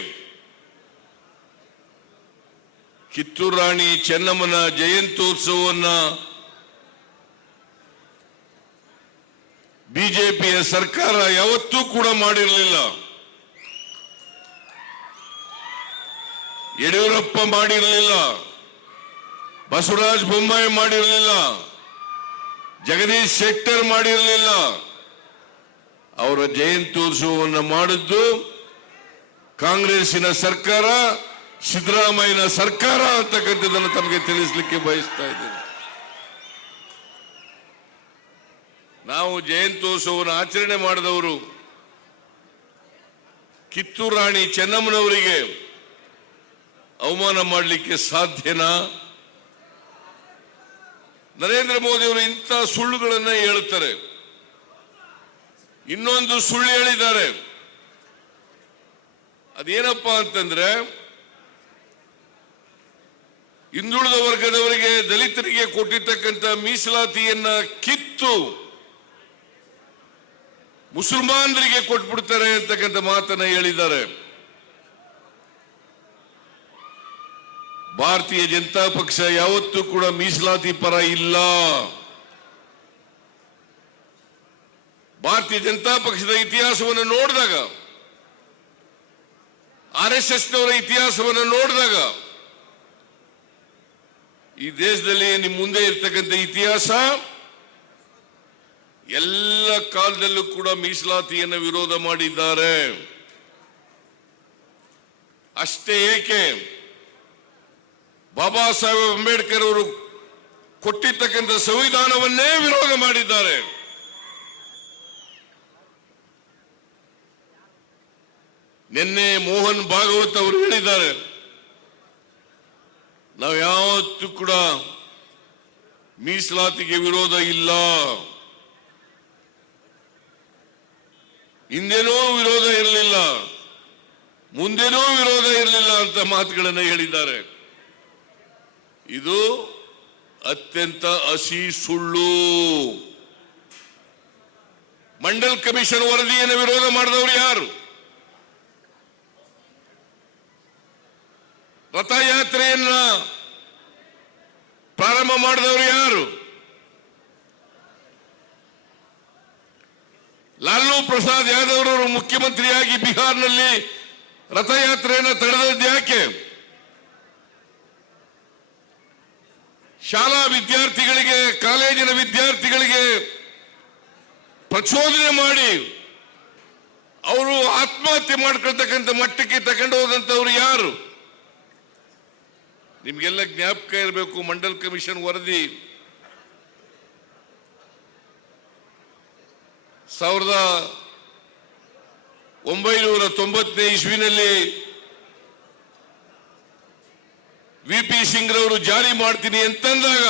ಕಿತ್ತೂರು ರಾಣಿ ಚೆನ್ನಮ್ಮನ ಜಯಂತ್ಯೋತ್ಸವವನ್ನು ಬಿಜೆಪಿಯ ಸರ್ಕಾರ ಯಾವತ್ತೂ ಕೂಡ ಮಾಡಿರಲಿಲ್ಲ. ಯಡಿಯೂರಪ್ಪ ಮಾಡಿರಲಿಲ್ಲ, ಬಸವರಾಜ ಬೊಮ್ಮಾಯಿ ಮಾಡಿರಲಿಲ್ಲ, ಜಗದೀಶ್ ಶೆಟ್ಟರ್ ಮಾಡಿರಲಿಲ್ಲ. ಅವರ ಜಯಂತ್ಯೋತ್ಸವವನ್ನು ಮಾಡಿದ್ದು ಕಾಂಗ್ರೆಸ್ಸಿನ ಸರ್ಕಾರ, ಸಿದ್ದರಾಮಯ್ಯನ ಸರ್ಕಾರ ಅಂತಕ್ಕಂಥದ್ದನ್ನು ತಮಗೆ ತಿಳಿಸಲಿಕ್ಕೆ ಬಯಸ್ತಾ ಇದ್ದೇನೆ. ನಾವು ಜಯಂತ್ಯೋತ್ಸವವನ್ನು ಆಚರಣೆ ಮಾಡಿದವರು ಕಿತ್ತೂರು ರಾಣಿ ಚೆನ್ನಮ್ಮನವರಿಗೆ ಅವಮಾನ ಮಾಡಲಿಕ್ಕೆ ಸಾಧ್ಯನಾ? ನರೇಂದ್ರ ಮೋದಿ ಅವರು ಇಂಥ ಸುಳ್ಳುಗಳನ್ನ ಹೇಳುತ್ತಾರೆ. ಇನ್ನೊಂದು ಸುಳ್ಳು ಹೇಳಿದ್ದಾರೆ. ಅದೇನಪ್ಪಾ ಅಂತಂದ್ರೆ, ಹಿಂದುಳಿದ ವರ್ಗದವರಿಗೆ, ದಲಿತರಿಗೆ ಕೊಟ್ಟಿರ್ತಕ್ಕಂಥ ಮೀಸಲಾತಿಯನ್ನ ಕಿತ್ತು ಮುಸಲ್ಮಾನರಿಗೆ ಕೊಟ್ಬಿಡ್ತಾರೆ ಅಂತಕ್ಕಂಥ ಮಾತನ್ನ ಹೇಳಿದ್ದಾರೆ. ಭಾರತೀಯ ಜನತಾ ಪಕ್ಷ ಯಾವತ್ತೂ ಕೂಡ ಮೀಸಲಾತಿ ಪರ ಇಲ್ಲ. ಭಾರತೀಯ ಜನತಾ ಪಕ್ಷದ ಇತಿಹಾಸವನ್ನು ನೋಡಿದಾಗ, RSSನವರ ಇತಿಹಾಸವನ್ನು ನೋಡಿದಾಗ, ಈ ದೇಶದಲ್ಲಿ ನಿಮ್ಮ ಮುಂದೆ ಇರ್ತಕ್ಕಂಥ ಇತಿಹಾಸ ಎಲ್ಲ ಕಾಲದಲ್ಲೂ ಕೂಡ ಮೀಸಲಾತಿಯನ್ನು ವಿರೋಧ ಮಾಡಿದ್ದಾರೆ. ಅಷ್ಟೇ ಏಕೆ, ಬಾಬಾ ಸಾಹೇಬ್ ಅಂಬೇಡ್ಕರ್ ಅವರು ಕೊಟ್ಟಿರ್ತಕ್ಕಂಥ ಸಂವಿಧಾನವನ್ನೇ ವಿರೋಧ ಮಾಡಿದ್ದಾರೆ. ನಿನ್ನೆ ಮೋಹನ್ ಭಾಗವತ್ ಅವರು ಹೇಳಿದ್ದಾರೆ, ನಾವು ಯಾವತ್ತೂ ಕೂಡ ಮೀಸಲಾತಿಗೆ ವಿರೋಧ ಇಲ್ಲ, ಹಿಂದೆನೂ ವಿರೋಧ ಇರಲಿಲ್ಲ, ಮುಂದೆನೂ ವಿರೋಧ ಇರಲಿಲ್ಲ ಅಂತ ಮಾತುಗಳನ್ನು ಹೇಳಿದ್ದಾರೆ. ಇದು ಅತ್ಯಂತ ಹಸಿ ಸುಳ್ಳು. ಮಂಡಲ್ ಕಮಿಷನ್ ವರದಿಯನ್ನು ವಿರೋಧ ಮಾಡಿದವರು ಯಾರು? ರಥಯಾತ್ರೆಯನ್ನ ಪ್ರಾರಂಭ ಮಾಡಿದವರು ಯಾರು? ಲಾಲೂ ಪ್ರಸಾದ್ ಯಾದವ್ ಅವರು ಮುಖ್ಯಮಂತ್ರಿಯಾಗಿ ಬಿಹಾರ್ನಲ್ಲಿ ರಥಯಾತ್ರೆಯನ್ನು ತಡೆದದ್ದು ಯಾಕೆ? ಶಾಲಾ ವಿದ್ಯಾರ್ಥಿಗಳಿಗೆ, ಕಾಲೇಜಿನ ವಿದ್ಯಾರ್ಥಿಗಳಿಗೆ ಪ್ರಚೋದನೆ ಮಾಡಿ ಅವರು ಆತ್ಮಹತ್ಯೆ ಮಾಡ್ಕೊಳ್ತಕ್ಕಂಥ ಮಟ್ಟಕ್ಕೆ ತಗೊಂಡು ಹೋದಂತವ್ರು ಯಾರು? ನಿಮ್ಗೆಲ್ಲ ಜ್ಞಾಪಕ ಇರಬೇಕು, ಮಂಡಲ್ ಕಮಿಷನ್ ವರದಿ 1990ನೇ ಇಸ್ವಿನಲ್ಲಿ VP ಸಿಂಗ್ ರವರು ಜಾರಿ ಮಾಡ್ತೀನಿ ಅಂತಂದಾಗ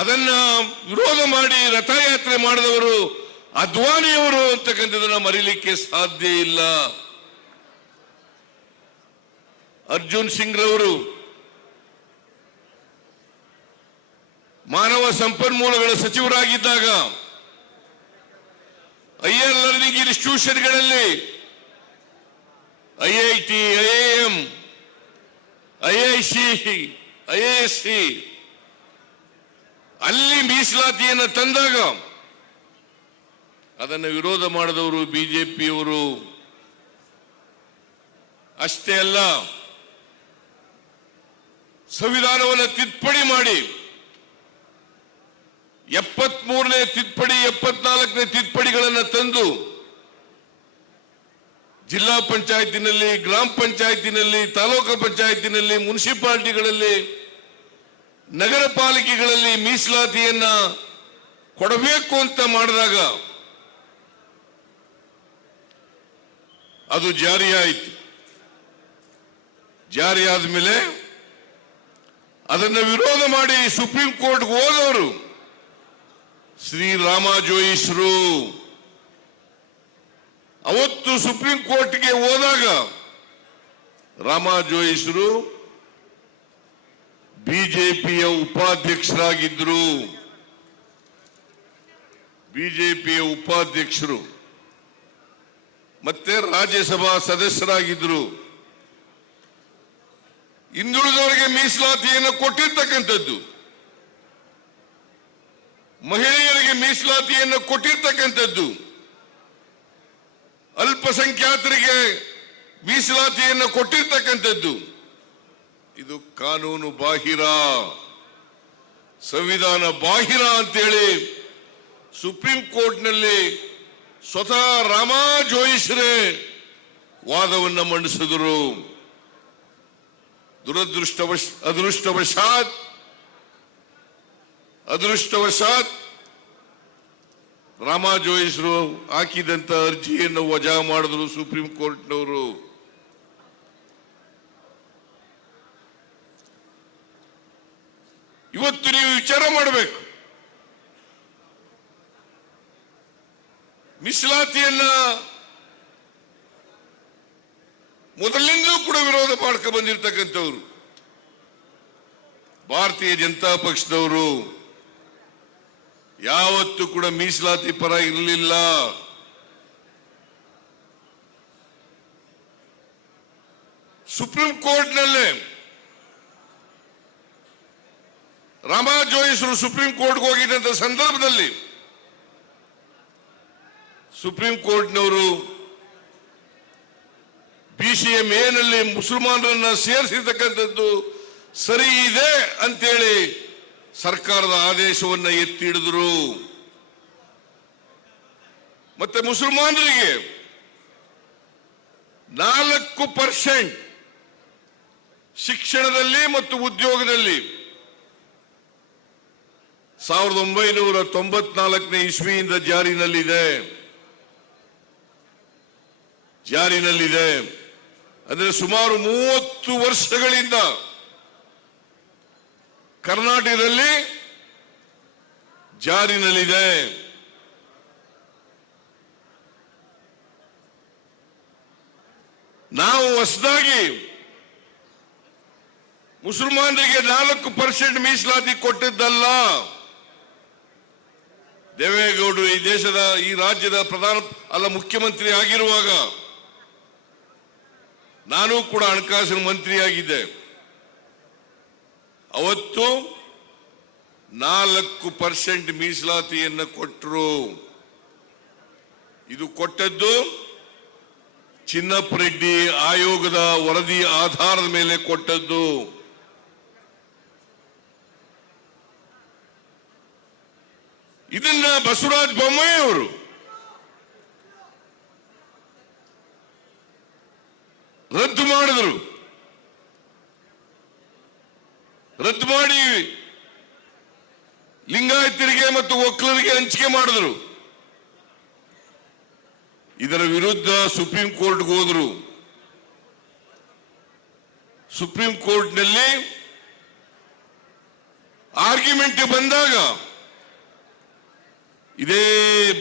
ಅದನ್ನ ವಿರೋಧ ಮಾಡಿ ರಥಯಾತ್ರೆ ಮಾಡಿದವರು ಅದ್ವಾನಿಯವರು ಅಂತಕ್ಕಂಥದನ್ನ ಮರೀಲಿಕ್ಕೆ ಸಾಧ್ಯ ಇಲ್ಲ. ಅರ್ಜುನ್ ಸಿಂಗ್ ರವರು ಮಾನವ ಸಂಪನ್ಮೂಲಗಳ ಸಚಿವರಾಗಿದ್ದಾಗ ಹೈಯರ್ ಲರ್ನಿಂಗ್ ಇನ್ಸ್ಟಿಟ್ಯೂಷನ್ಗಳಲ್ಲಿ IIT, IIM, IIC, IISc ಅಲ್ಲಿ ಮೀಸಲಾತಿಯನ್ನು ತಂದಾಗ ಅದನ್ನು ವಿರೋಧ ಮಾಡಿದವರು ಬಿಜೆಪಿಯವರು. ಅಷ್ಟೇ ಅಲ್ಲ, ಸಂವಿಧಾನವನ್ನು ತಿದ್ದುಪಡಿ ಮಾಡಿ 73ನೇ ತಿದ್ದುಪಡಿ, 74ನೇ ತಿದ್ದುಪಡಿಗಳನ್ನು ತಂದು ಜಿಲ್ಲಾ ಪಂಚಾಯತಿನಲ್ಲಿ, ಗ್ರಾಮ ಪಂಚಾಯತಿನಲ್ಲಿ, ತಾಲೂಕು ಪಂಚಾಯತಿನಲ್ಲಿ, ಮುನ್ಸಿಪಾಲಿಟಿಗಳಲ್ಲಿ, ನಗರ ಪಾಲಿಕೆಗಳಲ್ಲಿ ಮೀಸಲಾತಿಯನ್ನ ಕೊಡಬೇಕು ಅಂತ ಮಾಡಿದಾಗ ಅದು ಜಾರಿಯಾಯಿತು. ಜಾರಿಯಾದ ಮೇಲೆ ಅದನ್ನು ವಿರೋಧ ಮಾಡಿ ಸುಪ್ರೀಂ ಕೋರ್ಟ್ಗೆ ಹೋದವರು ಶ್ರೀರಾಮ ಜೋಯಿಸರು. ಅವತ್ತು ಸುಪ್ರೀಂ ಕೋರ್ಟ್ಗೆ ಹೋದಾಗ ರಾಮ ಜೋಯಿಸರು ಬಿಜೆಪಿಯ ಉಪಾಧ್ಯಕ್ಷರಾಗಿದ್ದರು. ಬಿಜೆಪಿಯ ಉಪಾಧ್ಯಕ್ಷರು ಮತ್ತೆ ರಾಜ್ಯಸಭಾ ಸದಸ್ಯರಾಗಿದ್ದರು. ಹಿಂದುಳಿದವರಿಗೆ ಮೀಸಲಾತಿಯನ್ನು ಕೊಟ್ಟಿರ್ತಕ್ಕಂಥದ್ದು, ಮಹಿಳೆಯರಿಗೆ ಮೀಸಲಾತಿಯನ್ನು ಕೊಟ್ಟಿರ್ತಕ್ಕಂಥದ್ದು, ಅಲ್ಪಸಂಖ್ಯಾತರಿಗೆ ಮೀಸಲಾತಿಯನ್ನು ಕೊಟ್ಟಿರ್ತಕ್ಕಂಥದ್ದು. ಇದು ಕಾನೂನು ಬಾಹಿರ, ಸಂವಿಧಾನ ಬಾಹಿರ ಅಂತೇಳಿ ಸುಪ್ರೀಂ ಕೋರ್ಟ್ನಲ್ಲಿ ಸ್ವತಃ ರಾಮಾ ಜೋಯಿಸ್ರೇ ವಾದವನ್ನು ಮಂಡಿಸಿದರು. ಅದೃಷ್ಟವಶಾತ್ ರಾಮಾ ಜೋಯಿಸ್ರು ಹಾಕಿದಂತ ಅರ್ಜಿಯನ್ನು ವಜಾ ಮಾಡಿದ್ರು ಸುಪ್ರೀಂ ಕೋರ್ಟ್ನವರು. ಇವತ್ತು ನೀವು ವಿಚಾರ ಮಾಡಬೇಕು, ಮೀಸಲಾತಿಯನ್ನ ಮೊದಲಿಂದಲೂ ಕೂಡ ವಿರೋಧ ಮಾಡ್ಕೊಂಡು ಬಂದಿರತಕ್ಕಂಥವ್ರು ಭಾರತೀಯ ಜನತಾ ಪಕ್ಷದವರು ಯಾವತ್ತೂ ಕೂಡ ಮೀಸಲಾತಿ ಪರ ಇರಲಿಲ್ಲ. ಸುಪ್ರೀಂ ಕೋರ್ಟ್ನಲ್ಲೇ ರಾಮಾ ಜೋಯಿಸ್ರು ಸುಪ್ರೀಂ ಕೋರ್ಟ್ಗೆ ಹೋಗಿದ್ದಂತ ಸಂದರ್ಭದಲ್ಲಿ ಸುಪ್ರೀಂ ಕೋರ್ಟ್ನವರು BCMA ನಲ್ಲಿ ಮುಸಲ್ಮಾನರನ್ನ ಸೇರಿಸಿರ್ತಕ್ಕಂಥದ್ದು ಸರಿ ಇದೆ ಅಂತೇಳಿ ಸರ್ಕಾರದ ಆದೇಶವನ್ನ ಎತ್ತಿ ಹಿಡಿದ್ರು. ಮತ್ತೆ ಮುಸಲ್ಮಾನರಿಗೆ 4% ಶಿಕ್ಷಣದಲ್ಲಿ ಮತ್ತು ಉದ್ಯೋಗದಲ್ಲಿ 1994ನೇ ಇಸ್ವಿಯಿಂದ ಜಾರಿನಲ್ಲಿದೆ. ಅಂದ್ರೆ ಸುಮಾರು 30 ವರ್ಷಗಳಿಂದ ಕರ್ನಾಟಕದಲ್ಲಿ ಜಾರಿನಲ್ಲಿದೆ. ನಾವು ಹೊಸದಾಗಿ ಮುಸಲ್ಮಾನರಿಗೆ 4% ಮೀಸಲಾತಿ ಕೊಟ್ಟಿದ್ದಲ್ಲ. ದೇವೇಗೌಡರು ಈ ರಾಜ್ಯದ ಮುಖ್ಯಮಂತ್ರಿ ಆಗಿರುವಾಗ ನಾನು ಕೂಡ ಹಣಕಾಸಿನ ಮಂತ್ರಿಯಾಗಿದ್ದೆ. ಅವತ್ತು 4% ಮೀಸಲಾತಿಯನ್ನು ಕೊಟ್ಟರು. ಇದು ಕೊಟ್ಟದ್ದು ಚಿನ್ನಪ್ಪರೆಡ್ಡಿ ಆಯೋಗದ ವರದಿ ಆಧಾರದ ಮೇಲೆ ಕೊಟ್ಟದ್ದು. ಇದನ್ನ ಬಸವರಾಜ ಬೊಮ್ಮಾಯಿ ಅವರು ರದ್ದು ಮಾಡಿದ್ರು. ರದ್ದು ಮಾಡಿ ಲಿಂಗಾಯತರಿಗೆ ಮತ್ತು ಒಕ್ಕಲರಿಗೆ ಹಂಚಿಕೆ ಮಾಡಿದ್ರು. ಇದರ ವಿರುದ್ಧ ಸುಪ್ರೀಂ ಕೋರ್ಟ್ಗೆ ಹೋದ್ರು. ಸುಪ್ರೀಂ ಕೋರ್ಟ್ನಲ್ಲಿ ಆರ್ಗ್ಯುಮೆಂಟ್ ಬಂದಾಗ ಇದೇ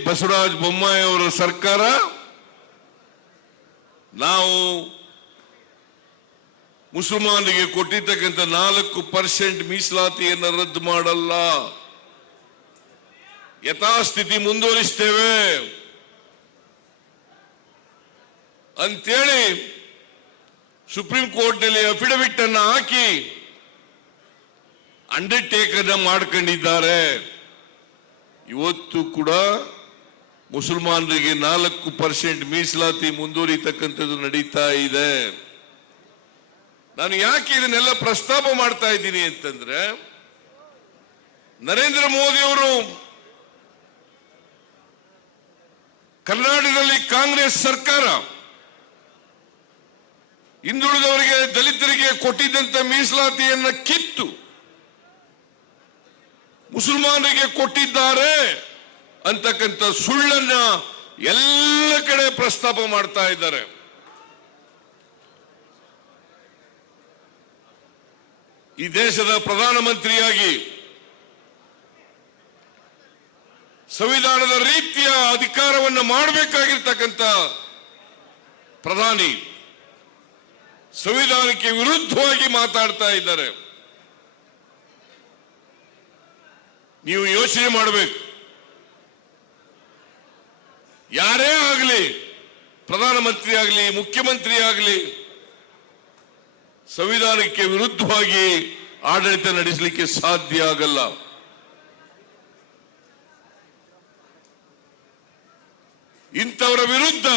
ಬಸವರಾಜ ಬೊಮ್ಮಾಯಿ ಅವರ ಸರ್ಕಾರ ನಾವು ಮುಸಲ್ಮಾನರಿಗೆ ಕೊಟ್ಟಿರ್ತಕ್ಕಂಥ 4% ಮೀಸಲಾತಿಯನ್ನು ರದ್ದು ಮಾಡಲ್ಲ, ಯಥಾಸ್ಥಿತಿ ಮುಂದುವರಿಸ್ತೇವೆ ಅಂತೇಳಿ ಸುಪ್ರೀಂ ಕೋರ್ಟ್ನಲ್ಲಿ ಅಫಿಡವಿಟ್ ಅನ್ನು ಹಾಕಿ ಅಂಡರ್ಟೇಕರ್ ಮಾಡ್ಕೊಂಡಿದ್ದಾರೆ. ಇವತ್ತು ಕೂಡ ಮುಸಲ್ಮಾನರಿಗೆ 4% ಮೀಸಲಾತಿ ಮುಂದುವರಿತಕ್ಕಂಥದ್ದು ನಡೀತಾ ಇದೆ. ನಾನು ಯಾಕೆ ಇದನ್ನೆಲ್ಲ ಪ್ರಸ್ತಾಪ ಮಾಡ್ತಾ ಇದ್ದೀನಿ ಅಂತಂದ್ರೆ, ನರೇಂದ್ರ ಮೋದಿ ಅವರು ಕರ್ನಾಟಕದಲ್ಲಿ ಕಾಂಗ್ರೆಸ್ ಸರ್ಕಾರ ಹಿಂದುಳಿದವರಿಗೆ ದಲಿತರಿಗೆ ಕೊಟ್ಟಿದ್ದಂತ ಮೀಸಲಾತಿಯನ್ನ ಕಿತ್ತು ಮುಸಲ್ಮಾನರಿಗೆ ಕೊಟ್ಟಿದ್ದಾರೆ ಅಂತಕ್ಕಂಥ ಸುಳ್ಳನ್ನ ಎಲ್ಲ ಕಡೆ ಪ್ರಸ್ತಾಪ ಮಾಡ್ತಾ ಇದ್ದಾರೆ. ಈ ದೇಶದ ಪ್ರಧಾನಮಂತ್ರಿಯಾಗಿ ಸಂವಿಧಾನದ ರೀತಿಯ ಅಧಿಕಾರವನ್ನು ಮಾಡಬೇಕಾಗಿರ್ತಕ್ಕಂಥ ಪ್ರಧಾನಿ ಸಂವಿಧಾನಕ್ಕೆ ವಿರುದ್ಧವಾಗಿ ಮಾತಾಡ್ತಾ ಇದ್ದಾರೆ. ನೀವು ಯೋಚನೆ ಮಾಡಬೇಕು. ಯಾರೇ ಆಗಲಿ, ಪ್ರಧಾನಮಂತ್ರಿ ಆಗಲಿ, ಮುಖ್ಯಮಂತ್ರಿ ಆಗಲಿ, ಸಂವಿಧಾನಕ್ಕೆ ವಿರುದ್ಧವಾಗಿ ಆಡಳಿತ ನಡೆಸಲಿಕ್ಕೆ ಸಾಧ್ಯ ಆಗಲ್ಲ. ಇಂಥವರ ವಿರುದ್ಧ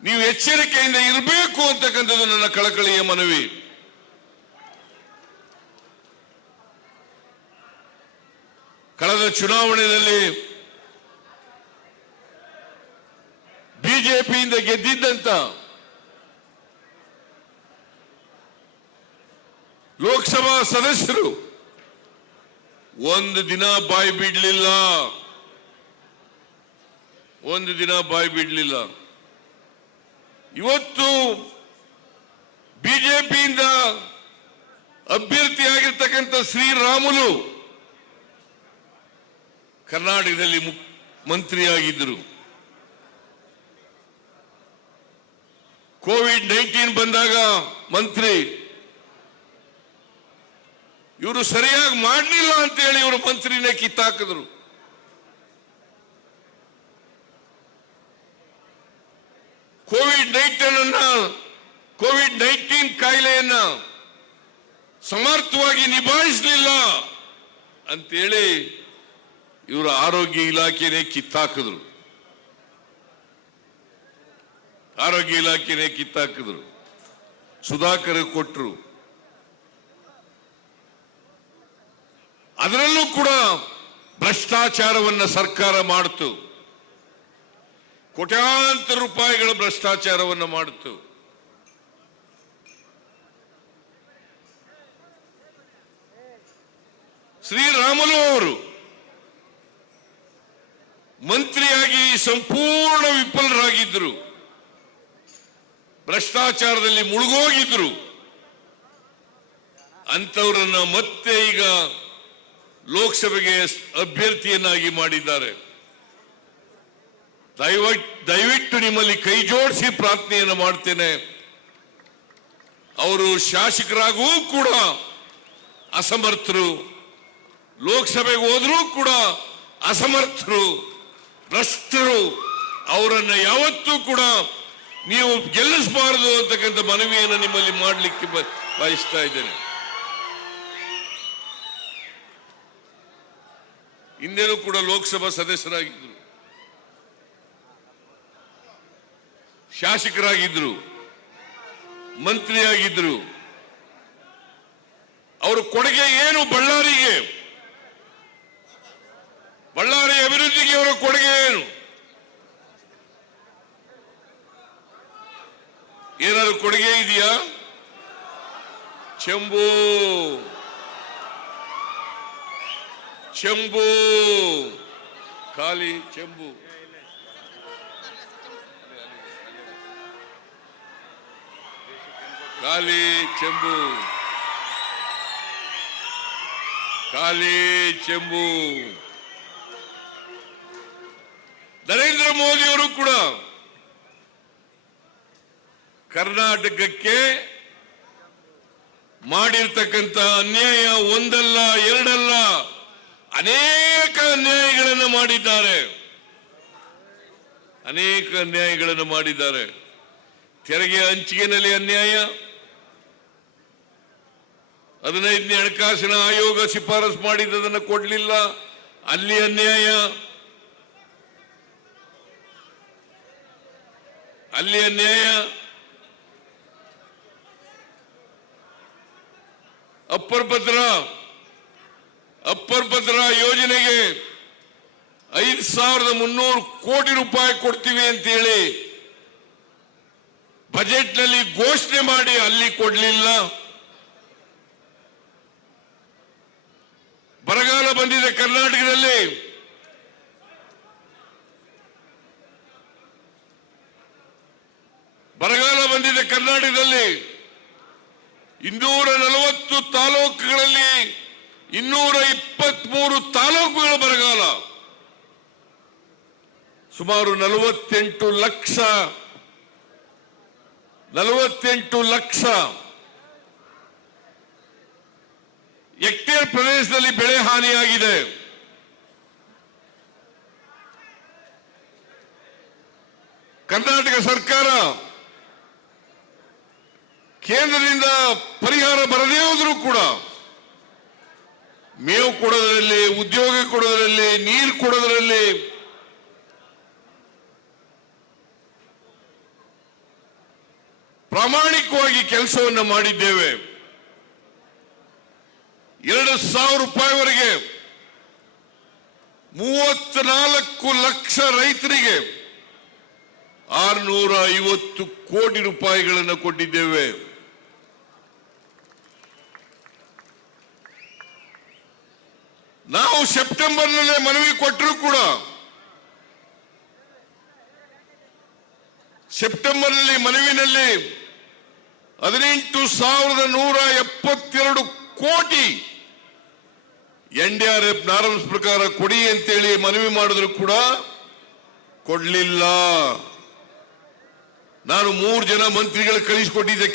ನೀವು ಎಚ್ಚರಿಕೆಯಿಂದ ಇರಬೇಕು ಅಂತಕ್ಕಂಥದ್ದು ನನ್ನ ಕಳಕಳಿಯ ಮನವಿ. ಕಳೆದ ಚುನಾವಣೆಯಲ್ಲಿ ಬಿಜೆಪಿಯಿಂದ ಗೆದ್ದಿದ್ದಂತ ಲೋಕಸಭಾ ಸದಸ್ಯರು ಒಂದು ದಿನ ಬಾಯಿ ಬಿಡಲಿಲ್ಲ. ಇವತ್ತು ಬಿಜೆಪಿಯಿಂದ ಅಭ್ಯರ್ಥಿಯಾಗಿರ್ತಕ್ಕಂಥ ಶ್ರೀರಾಮುಲು ಕರ್ನಾಟಕದಲ್ಲಿ ಮಂತ್ರಿಯಾಗಿದ್ದರು. ಕೋವಿಡ್-19 ಬಂದಾಗ ಮಂತ್ರಿ. ಇವರು ಸರಿಯಾಗಿ ಮಾಡಲಿಲ್ಲ ಅಂತೇಳಿ ಇವರು ಮಂತ್ರಿನೇ ಕಿತ್ತಾಕಿದ್ರು. ಕೋವಿಡ್-19 ಕಾಯಿಲೆಯನ್ನ ಸಮರ್ಥವಾಗಿ ನಿಭಾಯಿಸಲಿಲ್ಲ ಅಂತೇಳಿ ಇವರು ಆರೋಗ್ಯ ಇಲಾಖೆನೇ ಕಿತ್ತಾಕಿದ್ರು. ಸುಧಾಕರ್ ಕೊಟ್ಟರು. ಅದರಲ್ಲೂ ಕೂಡ ಭ್ರಷ್ಟಾಚಾರವನ್ನ ಸರ್ಕಾರ ಮಾಡಿತು. ಕೋಟ್ಯಾಂತರ ರೂಪಾಯಿಗಳ ಭ್ರಷ್ಟಾಚಾರವನ್ನು ಮಾಡಿತು. ಶ್ರೀರಾಮುಲು ಅವರು ಮಂತ್ರಿಯಾಗಿ ಸಂಪೂರ್ಣ ವಿಫಲರಾಗಿದ್ದರು. ಭ್ರಷ್ಟಾಚಾರದಲ್ಲಿ ಮುಳುಗೋಗಿದ್ರು. ಅಂತವರನ್ನ ಮತ್ತೆ ಈಗ ಲೋಕಸಭೆಗೆ ಅಭ್ಯರ್ಥಿಯನ್ನಾಗಿ ಮಾಡಿದ್ದಾರೆ. ದಯವಿಟ್ಟು ನಿಮ್ಮಲ್ಲಿ ಕೈ ಜೋಡಿಸಿ ಪ್ರಾರ್ಥನೆಯನ್ನು ಮಾಡ್ತೇನೆ. ಅವರು ಶಾಸಕರಾಗೂ ಕೂಡ ಅಸಮರ್ಥರು, ಲೋಕಸಭೆಗೆ ಹೋದ್ರೂ ಕೂಡ ಅಸಮರ್ಥರು, ಭ್ರಷ್ಟರು. ಅವರನ್ನ ಯಾವತ್ತೂ ಕೂಡ ನೀವು ಗೆಲ್ಲಿಸಬಾರದು ಅಂತಕ್ಕಂಥ ಮನವಿಯನ್ನು ನಿಮ್ಮಲ್ಲಿ ಮಾಡಲಿಕ್ಕೆ ಬಯಸ್ತಾ ಇದ್ದೇನೆ. ಹಿಂದೆನೂ ಕೂಡ ಲೋಕಸಭಾ ಸದಸ್ಯರಾಗಿದ್ದರು, ಶಾಸಕರಾಗಿದ್ರು, ಮಂತ್ರಿಯಾಗಿದ್ರು. ಅವರ ಕೊಡುಗೆ ಏನು? ಬಳ್ಳಾರಿ ಅಭಿವೃದ್ಧಿಗೆ ಅವರ ಕೊಡುಗೆ ಏನು? ಏನಾದ್ರು ಕೊಡುಗೆ ಇದೆಯಾ? ಚೆಂಬು ಖಾಲಿ ಚೆಂಬು. ಖಾಲಿ ಚೆಂಬು. ನರೇಂದ್ರ ಮೋದಿ ಅವರು ಕೂಡ ಕರ್ನಾಟಕಕ್ಕೆ ಮಾಡಿರ್ತಕ್ಕಂಥ ಅನ್ಯಾಯ ಒಂದಲ್ಲ ಎರಡಲ್ಲ, ಅನೇಕ ಅನ್ಯಾಯಗಳನ್ನು ಮಾಡಿದ್ದಾರೆ. ತೆರಿಗೆ ಹಂಚಿಕೆಯಲ್ಲಿ ಅನ್ಯಾಯ, 15ನೇ ಹಣಕಾಸಿನ ಆಯೋಗ ಶಿಫಾರಸು ಮಾಡಿದ್ದನ್ನು ಕೊಡಲಿಲ್ಲ, ಅಲ್ಲಿ ಅನ್ಯಾಯ. ಅಪ್ಪರ್ ಭದ್ರಾ ಯೋಜನೆಗೆ 5,300 ಕೋಟಿ ರೂಪಾಯಿ ಕೊಡ್ತೀವಿ ಅಂತೇಳಿ ಬಜೆಟ್ನಲ್ಲಿ ಘೋಷಣೆ ಮಾಡಿ ಅಲ್ಲಿ ಕೊಡಲಿಲ್ಲ. ಬರಗಾಲ ಬಂದಿದೆ ಕರ್ನಾಟಕದಲ್ಲಿ. ಬರಗಾಲ ಬಂದಿದೆ ಕರ್ನಾಟಕದಲ್ಲಿ. 240 ತಾಲೂಕುಗಳಲ್ಲಿ 223 ತಾಲೂಕುಗಳ ಬರಗಾಲ. ಸುಮಾರು 48 ಲಕ್ಷ ಹೆಕ್ಟೇರ್ ಪ್ರದೇಶದಲ್ಲಿ ಬೆಳೆ ಹಾನಿಯಾಗಿದೆ. ಕರ್ನಾಟಕ ಸರ್ಕಾರ ಕೇಂದ್ರದಿಂದ ಪರಿಹಾರ ಬರದೇ ಹೋದರೂ ಕೂಡ ಮೇವು ಕೊಡೋದ್ರಲ್ಲಿ, ಉದ್ಯೋಗ ಕೊಡೋದ್ರಲ್ಲಿ, ನೀರು ಕೊಡೋದ್ರಲ್ಲಿ ಪ್ರಾಮಾಣಿಕವಾಗಿ ಕೆಲಸವನ್ನು ಮಾಡಿದ್ದೇವೆ. 2,000 ರೂಪಾಯಿವರೆಗೆ 34 ಲಕ್ಷ ರೈತರಿಗೆ 650 ಕೋಟಿ ರೂಪಾಯಿಗಳನ್ನು ಕೊಟ್ಟಿದ್ದೇವೆ. ನಾವು ಸೆಪ್ಟೆಂಬರ್ನಲ್ಲೇ ಮನವಿ ಕೊಟ್ಟರೂ ಕೂಡ ಸೆಪ್ಟೆಂಬರ್ನಲ್ಲಿ ಮನವಿನಲ್ಲಿ 18,172 ಕೋಟಿ NDRF ನಾರ್ಮ್ಸ್ ಪ್ರಕಾರ ಕೊಡಿ ಅಂತೇಳಿ ಮನವಿ ಮಾಡಿದ್ರು ಕೂಡ ಕೊಡ್ಲಿಲ್ಲ. ನಾನು 3 ಜನ ಮಂತ್ರಿಗಳು ಕಳಿಸಿಕೊಟ್ಟಿದ್ದೆ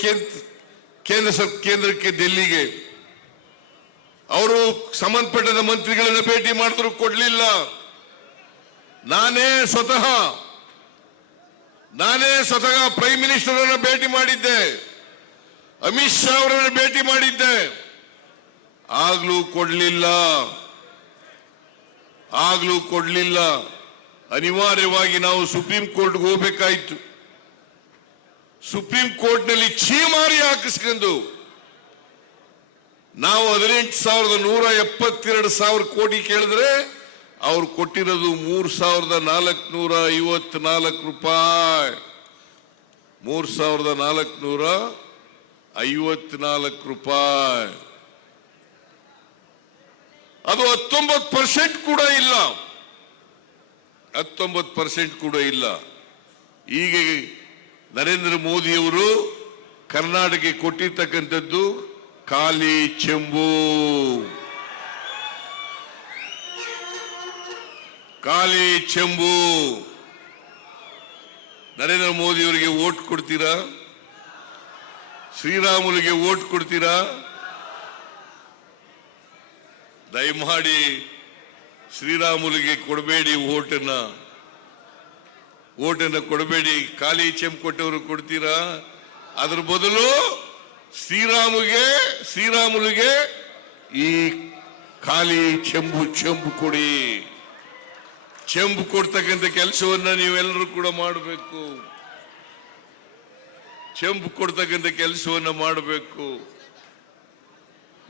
ಕೇಂದ್ರಕ್ಕೆ ಡೆಲ್ಲಿಗೆ. ಅವರು ಸಂಬಂಧಪಟ್ಟ ಮಂತ್ರಿಗಳನ್ನ ಭೇಟಿ ಮಾಡಿದ್ರು ಕೊಡ್ಲಿಲ್ಲ. ನಾನೇ ಸ್ವತಃ ಪ್ರೈಮ್ ಮಿನಿಸ್ಟರ್ ಅವರನ್ನ ಭೇಟಿ ಮಾಡಿದ್ದೆ, ಅಮಿತ್ ಶಾ ಅವರನ್ನ ಭೇಟಿ ಮಾಡಿದ್ದೆ, ಆಗ್ಲೂ ಕೊಡ್ಲಿಲ್ಲ. ಅನಿವಾರ್ಯವಾಗಿ ನಾವು ಸುಪ್ರೀಂ ಕೋರ್ಟ್ಗೆ ಹೋಗಬೇಕಾಯ್ತು. ಸುಪ್ರೀಂ ಕೋರ್ಟ್ನಲ್ಲಿ ಛೀಮಾರಿ ಹಾಕಿಸ್ಕೊಂಡು ನಾವು 18,172 ಕೋಟಿ ಕೇಳಿದ್ರೆ ಅವ್ರು ಕೊಟ್ಟಿರೋದು 3,454 ರೂಪಾಯಿ. 3,454 ರೂಪಾಯಿ. ಅದು 19% ಕೂಡ ಇಲ್ಲ. 19% ಕೂಡ ಇಲ್ಲ. ಈಗ ನರೇಂದ್ರ ಮೋದಿಯವರು ಕರ್ನಾಟಕಕ್ಕೆ ಕೊಟ್ಟಿರ್ತಕ್ಕಂಥದ್ದು ಖಾಲಿ ಚೆಂಬು. ನರೇಂದ್ರ ಮೋದಿ ಅವರಿಗೆ ವೋಟ್ ಕೊಡ್ತೀರಾ? ಶ್ರೀರಾಮುಲಿಗೆ ವೋಟ್ ಕೊಡ್ತೀರಾ? ದಯಮಾಡಿ ಶ್ರೀರಾಮುಲಿಗೆ ಕೊಡಬೇಡಿ ಓಟನ್ನ ಕೊಡಬೇಡಿ. ಖಾಲಿ ಚೆಂಬು ಕೊಟ್ಟವರು ಕೊಡ್ತೀರಾ? ಅದ್ರ ಬದಲು ಶ್ರೀರಾಮುಲಿಗೆ ಈ ಖಾಲಿ ಚೆಂಬು ಕೊಡಿ. ಚೆಂಬು ಕೊಡ್ತಕ್ಕಂಥ ಕೆಲಸವನ್ನ ನೀವೆಲ್ಲರೂ ಕೂಡ ಮಾಡಬೇಕು. ಚೆಂಬು ಕೊಡ್ತಕ್ಕಂಥ ಕೆಲಸವನ್ನ ಮಾಡಬೇಕು.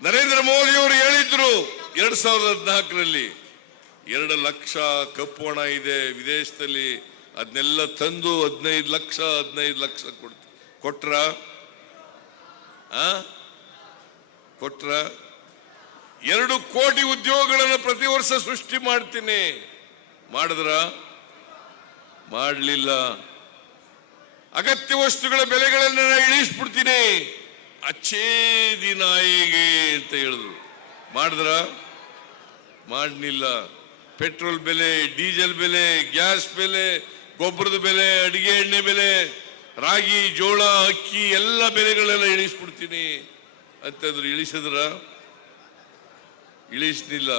ನರೇಂದ್ರ ಮೋದಿ ಅವರು ಹೇಳಿದ್ರು 2014ರಲ್ಲಿ 2 ಲಕ್ಷ ಕಪ್ಪು ಹಣ ಇದೆ ವಿದೇಶದಲ್ಲಿ, ಅದನ್ನೆಲ್ಲ ತಂದು 15 ಲಕ್ಷ ಕೊಟ್ರ 2 ಕೋಟಿ ಉದ್ಯೋಗಗಳನ್ನು ಪ್ರತಿ ವರ್ಷ ಸೃಷ್ಟಿ ಮಾಡ್ತೀನಿ. ಮಾಡಲಿಲ್ಲ. ಅಗತ್ಯ ವಸ್ತುಗಳ ಬೆಲೆಗಳನ್ನು ಇಳಿಸ್ಬಿಡ್ತೀನಿ, ಅಚ್ಚೇ ದಿನ ಹೇಗೆ ಅಂತ ಹೇಳಿದ್ರು. ಮಾಡಲಿಲ್ಲ. ಪೆಟ್ರೋಲ್ ಬೆಲೆ, ಡೀಸೆಲ್ ಬೆಲೆ, ಗ್ಯಾಸ್ ಬೆಲೆ, ಗೊಬ್ಬರದ ಬೆಲೆ, ಅಡಿಗೆ ಎಣ್ಣೆ ಬೆಲೆ, ರಾಗಿ, ಜೋಳ, ಅಕ್ಕಿ ಎಲ್ಲ ಬೆಲೆಗಳೆಲ್ಲ ಇಳಿಸ್ಬಿಡ್ತೀನಿ ಅಂತಂದ್ರು. ಇಳಿಸಲಿಲ್ಲ.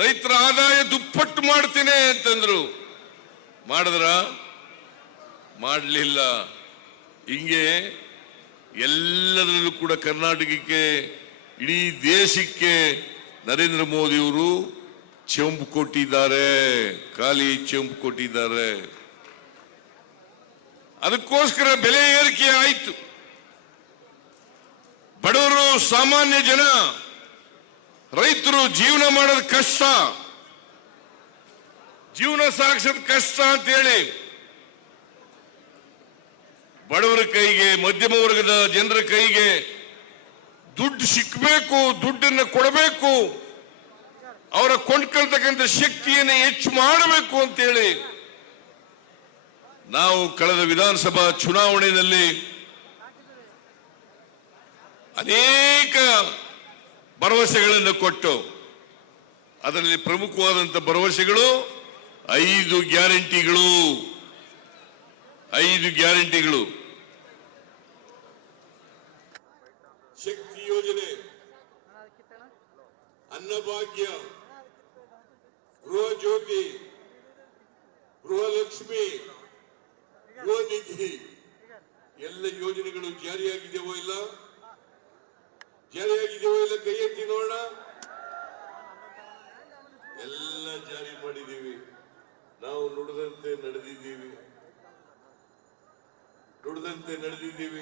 ರೈತರ ಆದಾಯ ದುಪ್ಪಟ್ಟು ಮಾಡ್ತೀನಿ ಅಂತಂದ್ರು. ಮಾಡಲಿಲ್ಲ. ಹಿಂಗೆ ಎಲ್ಲದರಲ್ಲೂ ಕೂಡ ಕರ್ನಾಟಕಕ್ಕೆ, ಇಡೀ ದೇಶಕ್ಕೆ ನರೇಂದ್ರ ಮೋದಿಯವರು ಚೆಂಬು ಕೊಟ್ಟಿದ್ದಾರೆ, ಖಾಲಿ ಚೆಂಬು ಕೊಟ್ಟಿದ್ದಾರೆ. ಅದಕ್ಕೋಸ್ಕರ ಬೆಲೆ ಏರಿಕೆ ಆಯಿತು. ಬಡವರು, ಸಾಮಾನ್ಯ ಜನ, ರೈತರು ಜೀವನ ಮಾಡೋದು ಕಷ್ಟ, ಜೀವನ ಸಾಗಿಸೋದು ಕಷ್ಟ ಅಂತೇಳಿ ಬಡವರ ಕೈಗೆ, ಮಧ್ಯಮ ವರ್ಗದ ಜನರ ಕೈಗೆ ದುಡ್ಡು ಸಿಕ್ಕಬೇಕು, ದುಡ್ಡನ್ನು ಕೊಡಬೇಕು, ಅವರ ಕೊಂಡ್ಕೊಳ್ತಕ್ಕಂಥ ಶಕ್ತಿಯನ್ನು ಹೆಚ್ಚು ಮಾಡಬೇಕು ಅಂತೇಳಿ ನಾವು ಕಳೆದ ವಿಧಾನಸಭಾ ಚುನಾವಣೆಯಲ್ಲಿ ಅನೇಕ ಭರವಸೆಗಳನ್ನು ಕೊಟ್ಟು, ಅದರಲ್ಲಿ ಪ್ರಮುಖವಾದಂಥ ಭರವಸೆಗಳು 5 ಗ್ಯಾರಂಟಿಗಳು. 5 ಗ್ಯಾರಂಟಿಗಳು: ಶಕ್ತಿ ಯೋಜನೆ, ಅನ್ನಭಾಗ್ಯ, ಗೃಹ ಜ್ಯೋತಿ, ಗೃಹಲಕ್ಷ್ಮಿ, ಗೃಹ ನಿಧಿ, ಎಲ್ಲ ಯೋಜನೆಗಳು ಜಾರಿಯಾಗಿದೆಯೋ ಇಲ್ಲ, ಜಾರಿಯಾಗಿದೆಯೋ ಇಲ್ಲ, ಕೈ ಎತ್ತಿ ನೋಡೋಣ. ಎಲ್ಲ ಜಾರಿ ಮಾಡಿದ್ದೀವಿ. ನಾವು ನುಡಿದಂತೆ ನಡೆದಿದ್ದೀವಿ.